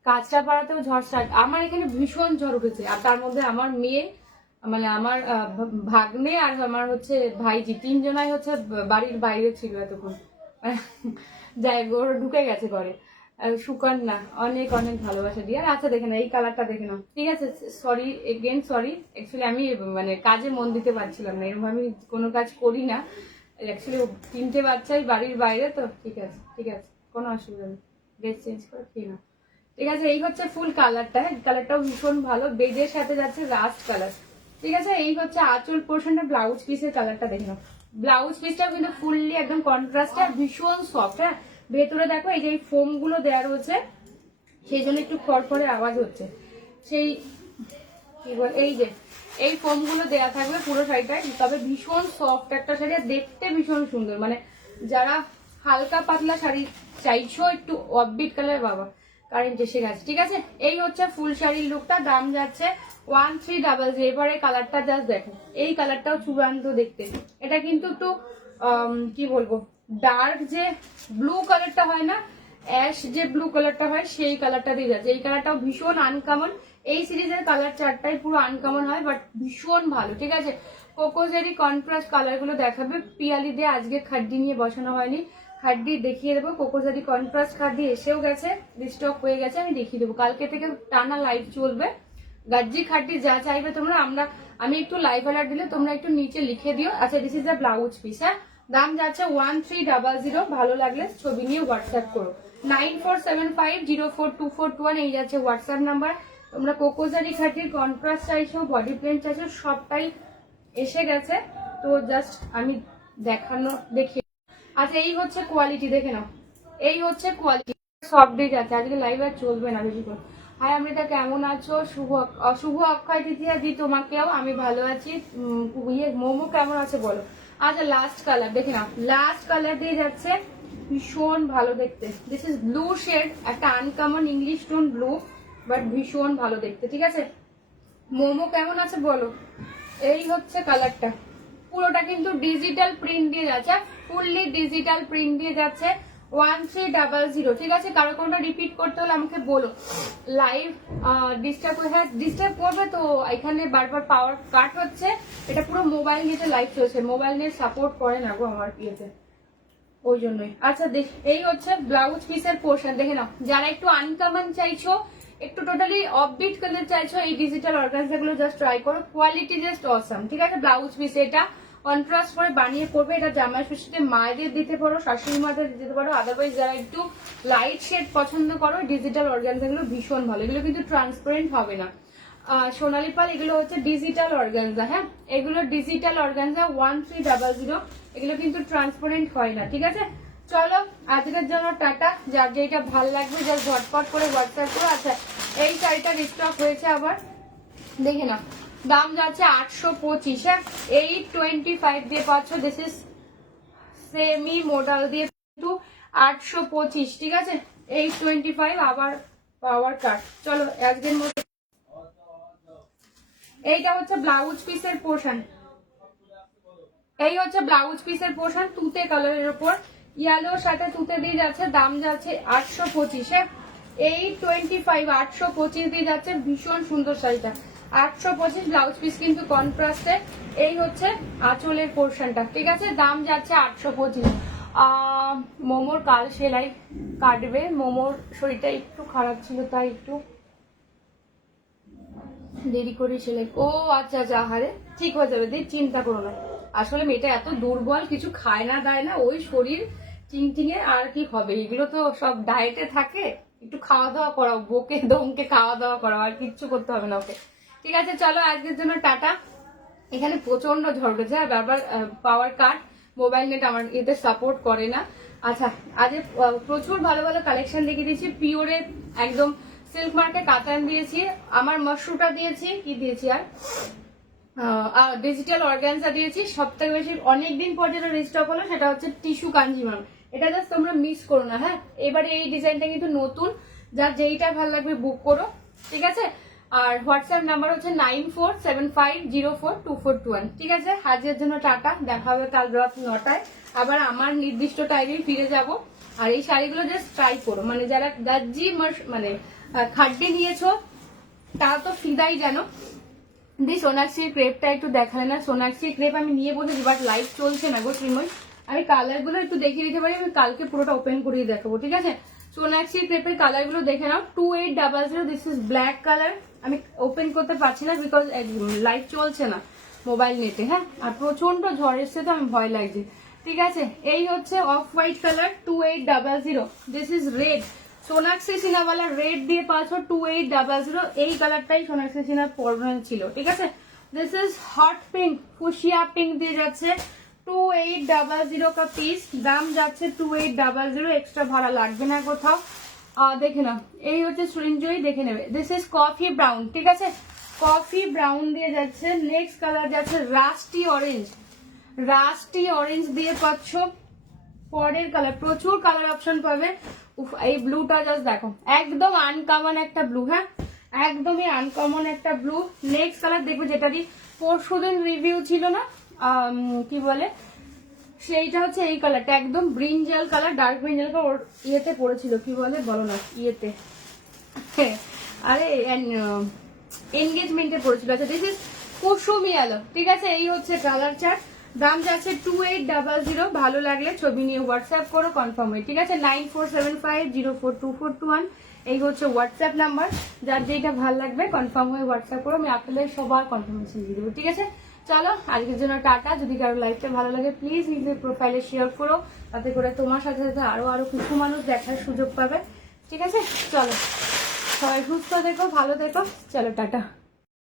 কাঁচরাপাড়াতেও ঝড় স্টার্ট। আমার এখানে ভীষণ ঝড় উঠেছে, আর তার মধ্যে আমার মেয়ে, মানে আমার ভাগ্নে আর আমার হচ্ছে ভাইজি, তিনজনাই হচ্ছে বাড়ির বাইরে ছিল এতক্ষণ। যাই হোক, ওরা ঢুকে গেছে ঘরে। সুকন্যা অনেক অনেক ভালোবাসা দিয়ে। আর আচ্ছা দেখে না, এই কালারটা দেখে নাও। ঠিক আছে, সরি এগেন, সরি। অ্যাকচুয়ালি আমি মানে কাজে মন দিতে পারছিলাম না, এরকম আমি কোনো কাজ করি না। অ্যাকচুয়ালি তিনটে বাচ্চাই বাড়ির বাইরে তো। ঠিক আছে, ঠিক আছে, কোনো অসুবিধা নেই। ড্রেস চেঞ্জ করে খেয়ে নাও। ঠিক আছে, এই হচ্ছে ফুল কালারটা। হ্যাঁ, কালারটাও ভীষণ ভালো, বেজের সাথে যাচ্ছে রাস্ট কালার। ঠিক আছে, এই হচ্ছে আঁচল পোর্শনটা। ব্লাউজ পিসের কালারটা দেখে নাও। ব্লাউজ পিসটা কিন্তু ফুললি একদম কন্ট্রাস্টে আর ভীষণ সফট। হ্যাঁ, ভেতরে দেখো এই যে ফোম গুলো দেওয়া রয়েছে, সেই জন্য একটু খড়খড়ে আওয়াজ হচ্ছে। সেই কি বল, এই যে এই ফোম গুলো দেওয়া থাকবে পুরো শাড়িটায়, তবে ভীষণ সফট একটা শাড়ি আর দেখতে ভীষণ সুন্দর। মানে যারা হালকা পাতলা শাড়ি চাইছো, একটু অফবিট কালার, বাবা কারেন্ট এসে গেছে। ঠিক আছে, এই হচ্ছে ফুল শাড়ির লুকটা। দাম যাচ্ছে 1300। এবারে কালারটা জাস্ট দেখো, এই কালারটাও চূড়ান্ত দেখতে। এটা কিন্তু একটু কি বলবো, ডার্ক যে ব্লু কালারটা হয় না, অ্যাশ যে ব্লু কালারটা হয়, সেই কালারটা দিয়ে যাচ্ছে। এই কালারটাও ভীষণ আনকমন। এই সিরিজের কালার চারটাই পুরো আনকমন হয়, বাট ভীষণ ভালো। ঠিক আছে, কোকোজেরি কন্ট্রাস্ট কালার গুলো দেখাবে। পিয়ালি দিয়ে আজকে খাড্ডি নিয়ে বসানো হয়নি, খাড্ডি দেখিয়ে দেবো। কোকোজেরি কন্ট্রাস্ট খাড্ডি এসেও গেছে, রিস্টক হয়ে গেছে, আমি দেখিয়ে দেবো। কালকে থেকে টানা লাইভ চলবে। গাজ্জি খাড্ডি যা চাইবে তোমরা, আমি একটু লাইভ অ্যালার্ট দিলে তোমরা একটু নিচে লিখে দিও। আচ্ছা, this is the blouse piece. হ্যাঁ, দাম যাচ্ছে 1300। ভালো লাগলে ছবি নিয়ে হোয়াটসঅ্যাপ করো। 9475042421 এই যাচ্ছে হোয়াটসঅ্যাপ নাম্বার। তোমরা কোকোজারি খাটির কন্ট্রাস্ট চাইছো, বডি প্লেন চাইছো, সবটাই এসে গেছে। তো জাস্ট আমি দেখি। আচ্ছা, এই হচ্ছে কোয়ালিটি, দেখে নাও। এই হচ্ছে কোয়ালিটি, সব ডে যাচ্ছে। আজকে লাইভ আর চলবে না বেশি করে। হাই অমৃতা, কেমন আছো? শুভ অক্ষয় তৃতীয়া দি, তোমাকেও। আমি ভালো আছি। মোমো কেমন আছে বলো। আচ্ছা, লাস্ট কালার দেখে নাও। লাস্ট কালার দিয়ে যাচ্ছে, ভীষণ ভালো দেখতে। দিস ইজ ব্লু শেড, একটা uncommon English tone blue, but ভীষণ ভালো দেখতে। ঠিক আছে, মোমো কেমন আছে বলো। এই হচ্ছে কালারটা, পুরোটা কিন্তু ডিজিটাল প্রিন্ট দিয়ে যাচ্ছে, ফুললি ডিজিটাল প্রিন্ট দিয়ে যাচ্ছে। 1300। ঠিক আছে, কারো কোনটা রিপিট করতে হলে আমাকে বলো। লাইভ ডিস্টার্ব করবে তো, এখানে বারবার পাওয়ার কাট হচ্ছে। এটা পুরো মোবাইল নিয়ে লাইভ চলছে, মোবাইল নিয়ে সাপোর্ট করে না গো আমার ইয়েতে, ওই জন্যই। আচ্ছা এই হচ্ছে ব্লাউজ পিসের পোর্শন, দেখে নাও। যারা একটু আনকমন চাইছো, একটু টোটালি অফবিট কালার চাইছো, এই ডিজিটাল অর্গানজা গুলো জাস্ট ট্রাই করো। Quality just awesome. ঠিক আছে, ব্লাউজ পিস এটা কন্ট্রাস্ট করে বানিয়ে পড়বে। এটা জামাই ষষ্ঠীতে মায়েদের দিতে পারো, শাশুড়ি মাদের দিতে পারো। আদারওয়াইজ যারা একটু লাইট শেড পছন্দ করো, ডিজিটাল অর্গানজা গুলো ভীষণ ভালো। এগুলো কিন্তু ট্রান্সপারেন্ট হবে না। সোনালী পাল, এগুলো হচ্ছে ডিজিটাল অর্গানজা। হ্যাঁ, এগুলো ডিজিটাল অর্গানজা 1300। এগুলো কিন্তু ট্রান্সপারেন্ট হয় না। ঠিক আছে, চলো আজকের জন্য টাটা। যার যেটা ভালো লাগবে যা ঝটপট করে হোয়াটসঅ্যাপ করো। আচ্ছা, এই শাড়িটা রিস্টক হয়েছে আবার, দেখে না। দাম যাচ্ছে 825। হ্যাঁ, 825 দিয়ে পাচ্ছ। দিস ইজ সেমি মডেল দিয়ে কিন্তু 825। ঠিক আছে, 825 আবার পাওয়ার কাট। চলো আজকের মতো এইটা হচ্ছে ব্লাউজ পিসের পোর্শন। এই হচ্ছে ব্লাউজ পিসের পোর্শন, তুতে কালারের উপর ইয়েলোর সাথে তুতে দিয়ে যাচ্ছে। দাম যাচ্ছে 825। 825 825 দিয়ে যাচ্ছে, ভীষণ সুন্দর শাড়িটা। 825 ব্লাউজ পিস কিন্তু কন্ট্রাস্টে। এই হচ্ছে আঁচলের পোর্শনটা, ঠিক আছে, দাম যাচ্ছে 825। মোমোর কাল সেলাই কাটবে, মোমোর শরীরটা একটু খারাপ ছিল তাই একটু দেরি করে সেলাই। ও আচ্ছা আচ্ছা, আহারে ঠিক হয়ে যাবে, দিদি চিন্তা করো না। আসলে মেয়েটা এত দুর্বল, কিছু খায় না দায় না, ওই শরীর টিংটিঙে, আর কি হবে, এগুলো তো সব ডায়েটে থাকে। একটু খাওয়া দাওয়া করাও, বকে দমকে খাওয়া দাওয়া করাও, আর কিচ্ছু করতে হবে না ওকে। ঠিক আছে, চলো আজকের জন্য টাটা। এখানে প্রচন্ড ঝড় উঠেছে, আর ব্যাপার পাওয়ার কাট, মোবাইল নেট আমার এতে সাপোর্ট করে না। আচ্ছা, আজ প্রচুর ভালো ভালো কালেকশন দেখিয়ে দিয়েছি। পিওরের একদম সিল্ক মার্কে কাতান দিয়েছি, আমার মাশরুটা দিয়েছি, কি দিয়েছি আর ডিজিটাল অর্গানজা দিয়েছি। সব থেকে বেশি অনেকদিন পর যেটা রিস্টক হলো সেটা হচ্ছে টিস্যু কাঞ্জিভাম। এটা জাস্ট তোমরা মিস করো না, হ্যাঁ। এবারে এই ডিজাইনটা কিন্তু নতুন, যার যেইটা ভালো লাগবে বুক করো, ঠিক আছে। আর হোয়াটসঅ্যাপ নাম্বার হচ্ছে 9475042421। ঠিক আছে, আজকের জন্য টাটা, দেখা হবে কাল রাত 9টায় আবার আমার নির্দিষ্ট টাইমে ফিরে যাব। আর এই শাড়িগুলো জাস্ট ট্রাই করো, মানে যারা গাজ্জি মানে খাড্ডি নিয়েছো তারা তো ফিদাই জানো। দি সোনাক্ষীর ক্রেপটা একটু দেখালে না, সোনাক্ষীর ক্রেপ আমি নিয়ে বসেছি, বাট লাইভ চলছে না গো শ্রীময়। আমি কালার গুলো একটু দেখিয়ে দিতে পারি, আমি কালকে পুরোটা ওপেন করে দেখাবো, ঠিক আছে। সোনাক্ষীর ক্রেপের কালার গুলো দেখে নাও। 2800, দিস ইজ ব্ল্যাক কালার। আমি ওপেন করতে পারছি না বিকজ লাইভ চলছে না মোবাইল নেটে, হ্যাঁ। আর প্রচন্ড ঝড় এসছে তো আমি ভয় লাগছে, ঠিক আছে। এই হচ্ছে off white colour 2800, this is red. Sonakshi সিনহাওয়ালা রেড দিয়ে পাচ্ছ 2800। এই কালারটাই সোনাক্ষী সিনহার পরনের ছিল, ঠিক আছে। This is hot pink, fuchsia pink দিয়ে যাচ্ছে 2800 কা পিস, দাম যাচ্ছে 2800, এক্সট্রা ভাড়া লাগবে না কোথাও। দেখে নাও, এই হচ্ছে সৃঞ্জয়ী, দেখে নেবে। দিস ইজ কফি ব্রাউন, ঠিক আছে, কফি ব্রাউন দিয়ে যাচ্ছে। নেক্সট কালার যাচ্ছে রাস্টি অরেঞ্জ, রাস্টি অরেঞ্জ দিয়ে পাচ্ছ। পরের কালার, প্রচুর কালার অপশন পাবে। এই ব্লুটা জাস্ট দেখো, একদম আনকমন একটা ব্লু, হ্যাঁ, একদমই আনকমন একটা ব্লু। নেক্সট কালার দেখবে, যেটা দিয়ে পরশুদিন রিভিউ ছিল না, কি বলে সেইটা হচ্ছে এই কালারটা, একদম brinjal colour, dark brinjal colour. ওর ইয়েতে পড়েছিল, কি বলে বলো না, ইয়েতে আরে এনগেজমেন্টে পড়েছিল। আচ্ছা, দিস ইজ কুসুমি আলো, ঠিক আছে। এই হচ্ছে কালার চার্ট, দাম যাচ্ছে 2800। ভালো লাগলে ছবি নিয়ে হোয়াটসঅ্যাপ করো, কনফার্ম হয়ে, ঠিক আছে। 9475042421, এই হচ্ছে হোয়াটসঅ্যাপ নাম্বার। যার যেটা ভালো লাগবে কনফার্ম হয়ে হোয়াটসঅ্যাপ করো, আমি আপনাদের সবার কনফার্মেশন দিয়ে দেবো, ঠিক আছে। চলো আজকের জন্য টাটা। যদি কারো লাইফটা ভালো লাগে প্লিজ নিজের প্রোফাইলে শেয়ার করো, তাতে করে তোমার সাথে সাথে আরো কিছু মানুষ দেখার সুযোগ পাবে, ঠিক আছে। চলো সবাই সুস্থ থেকো, ভালো থেকো, চলো টাটা।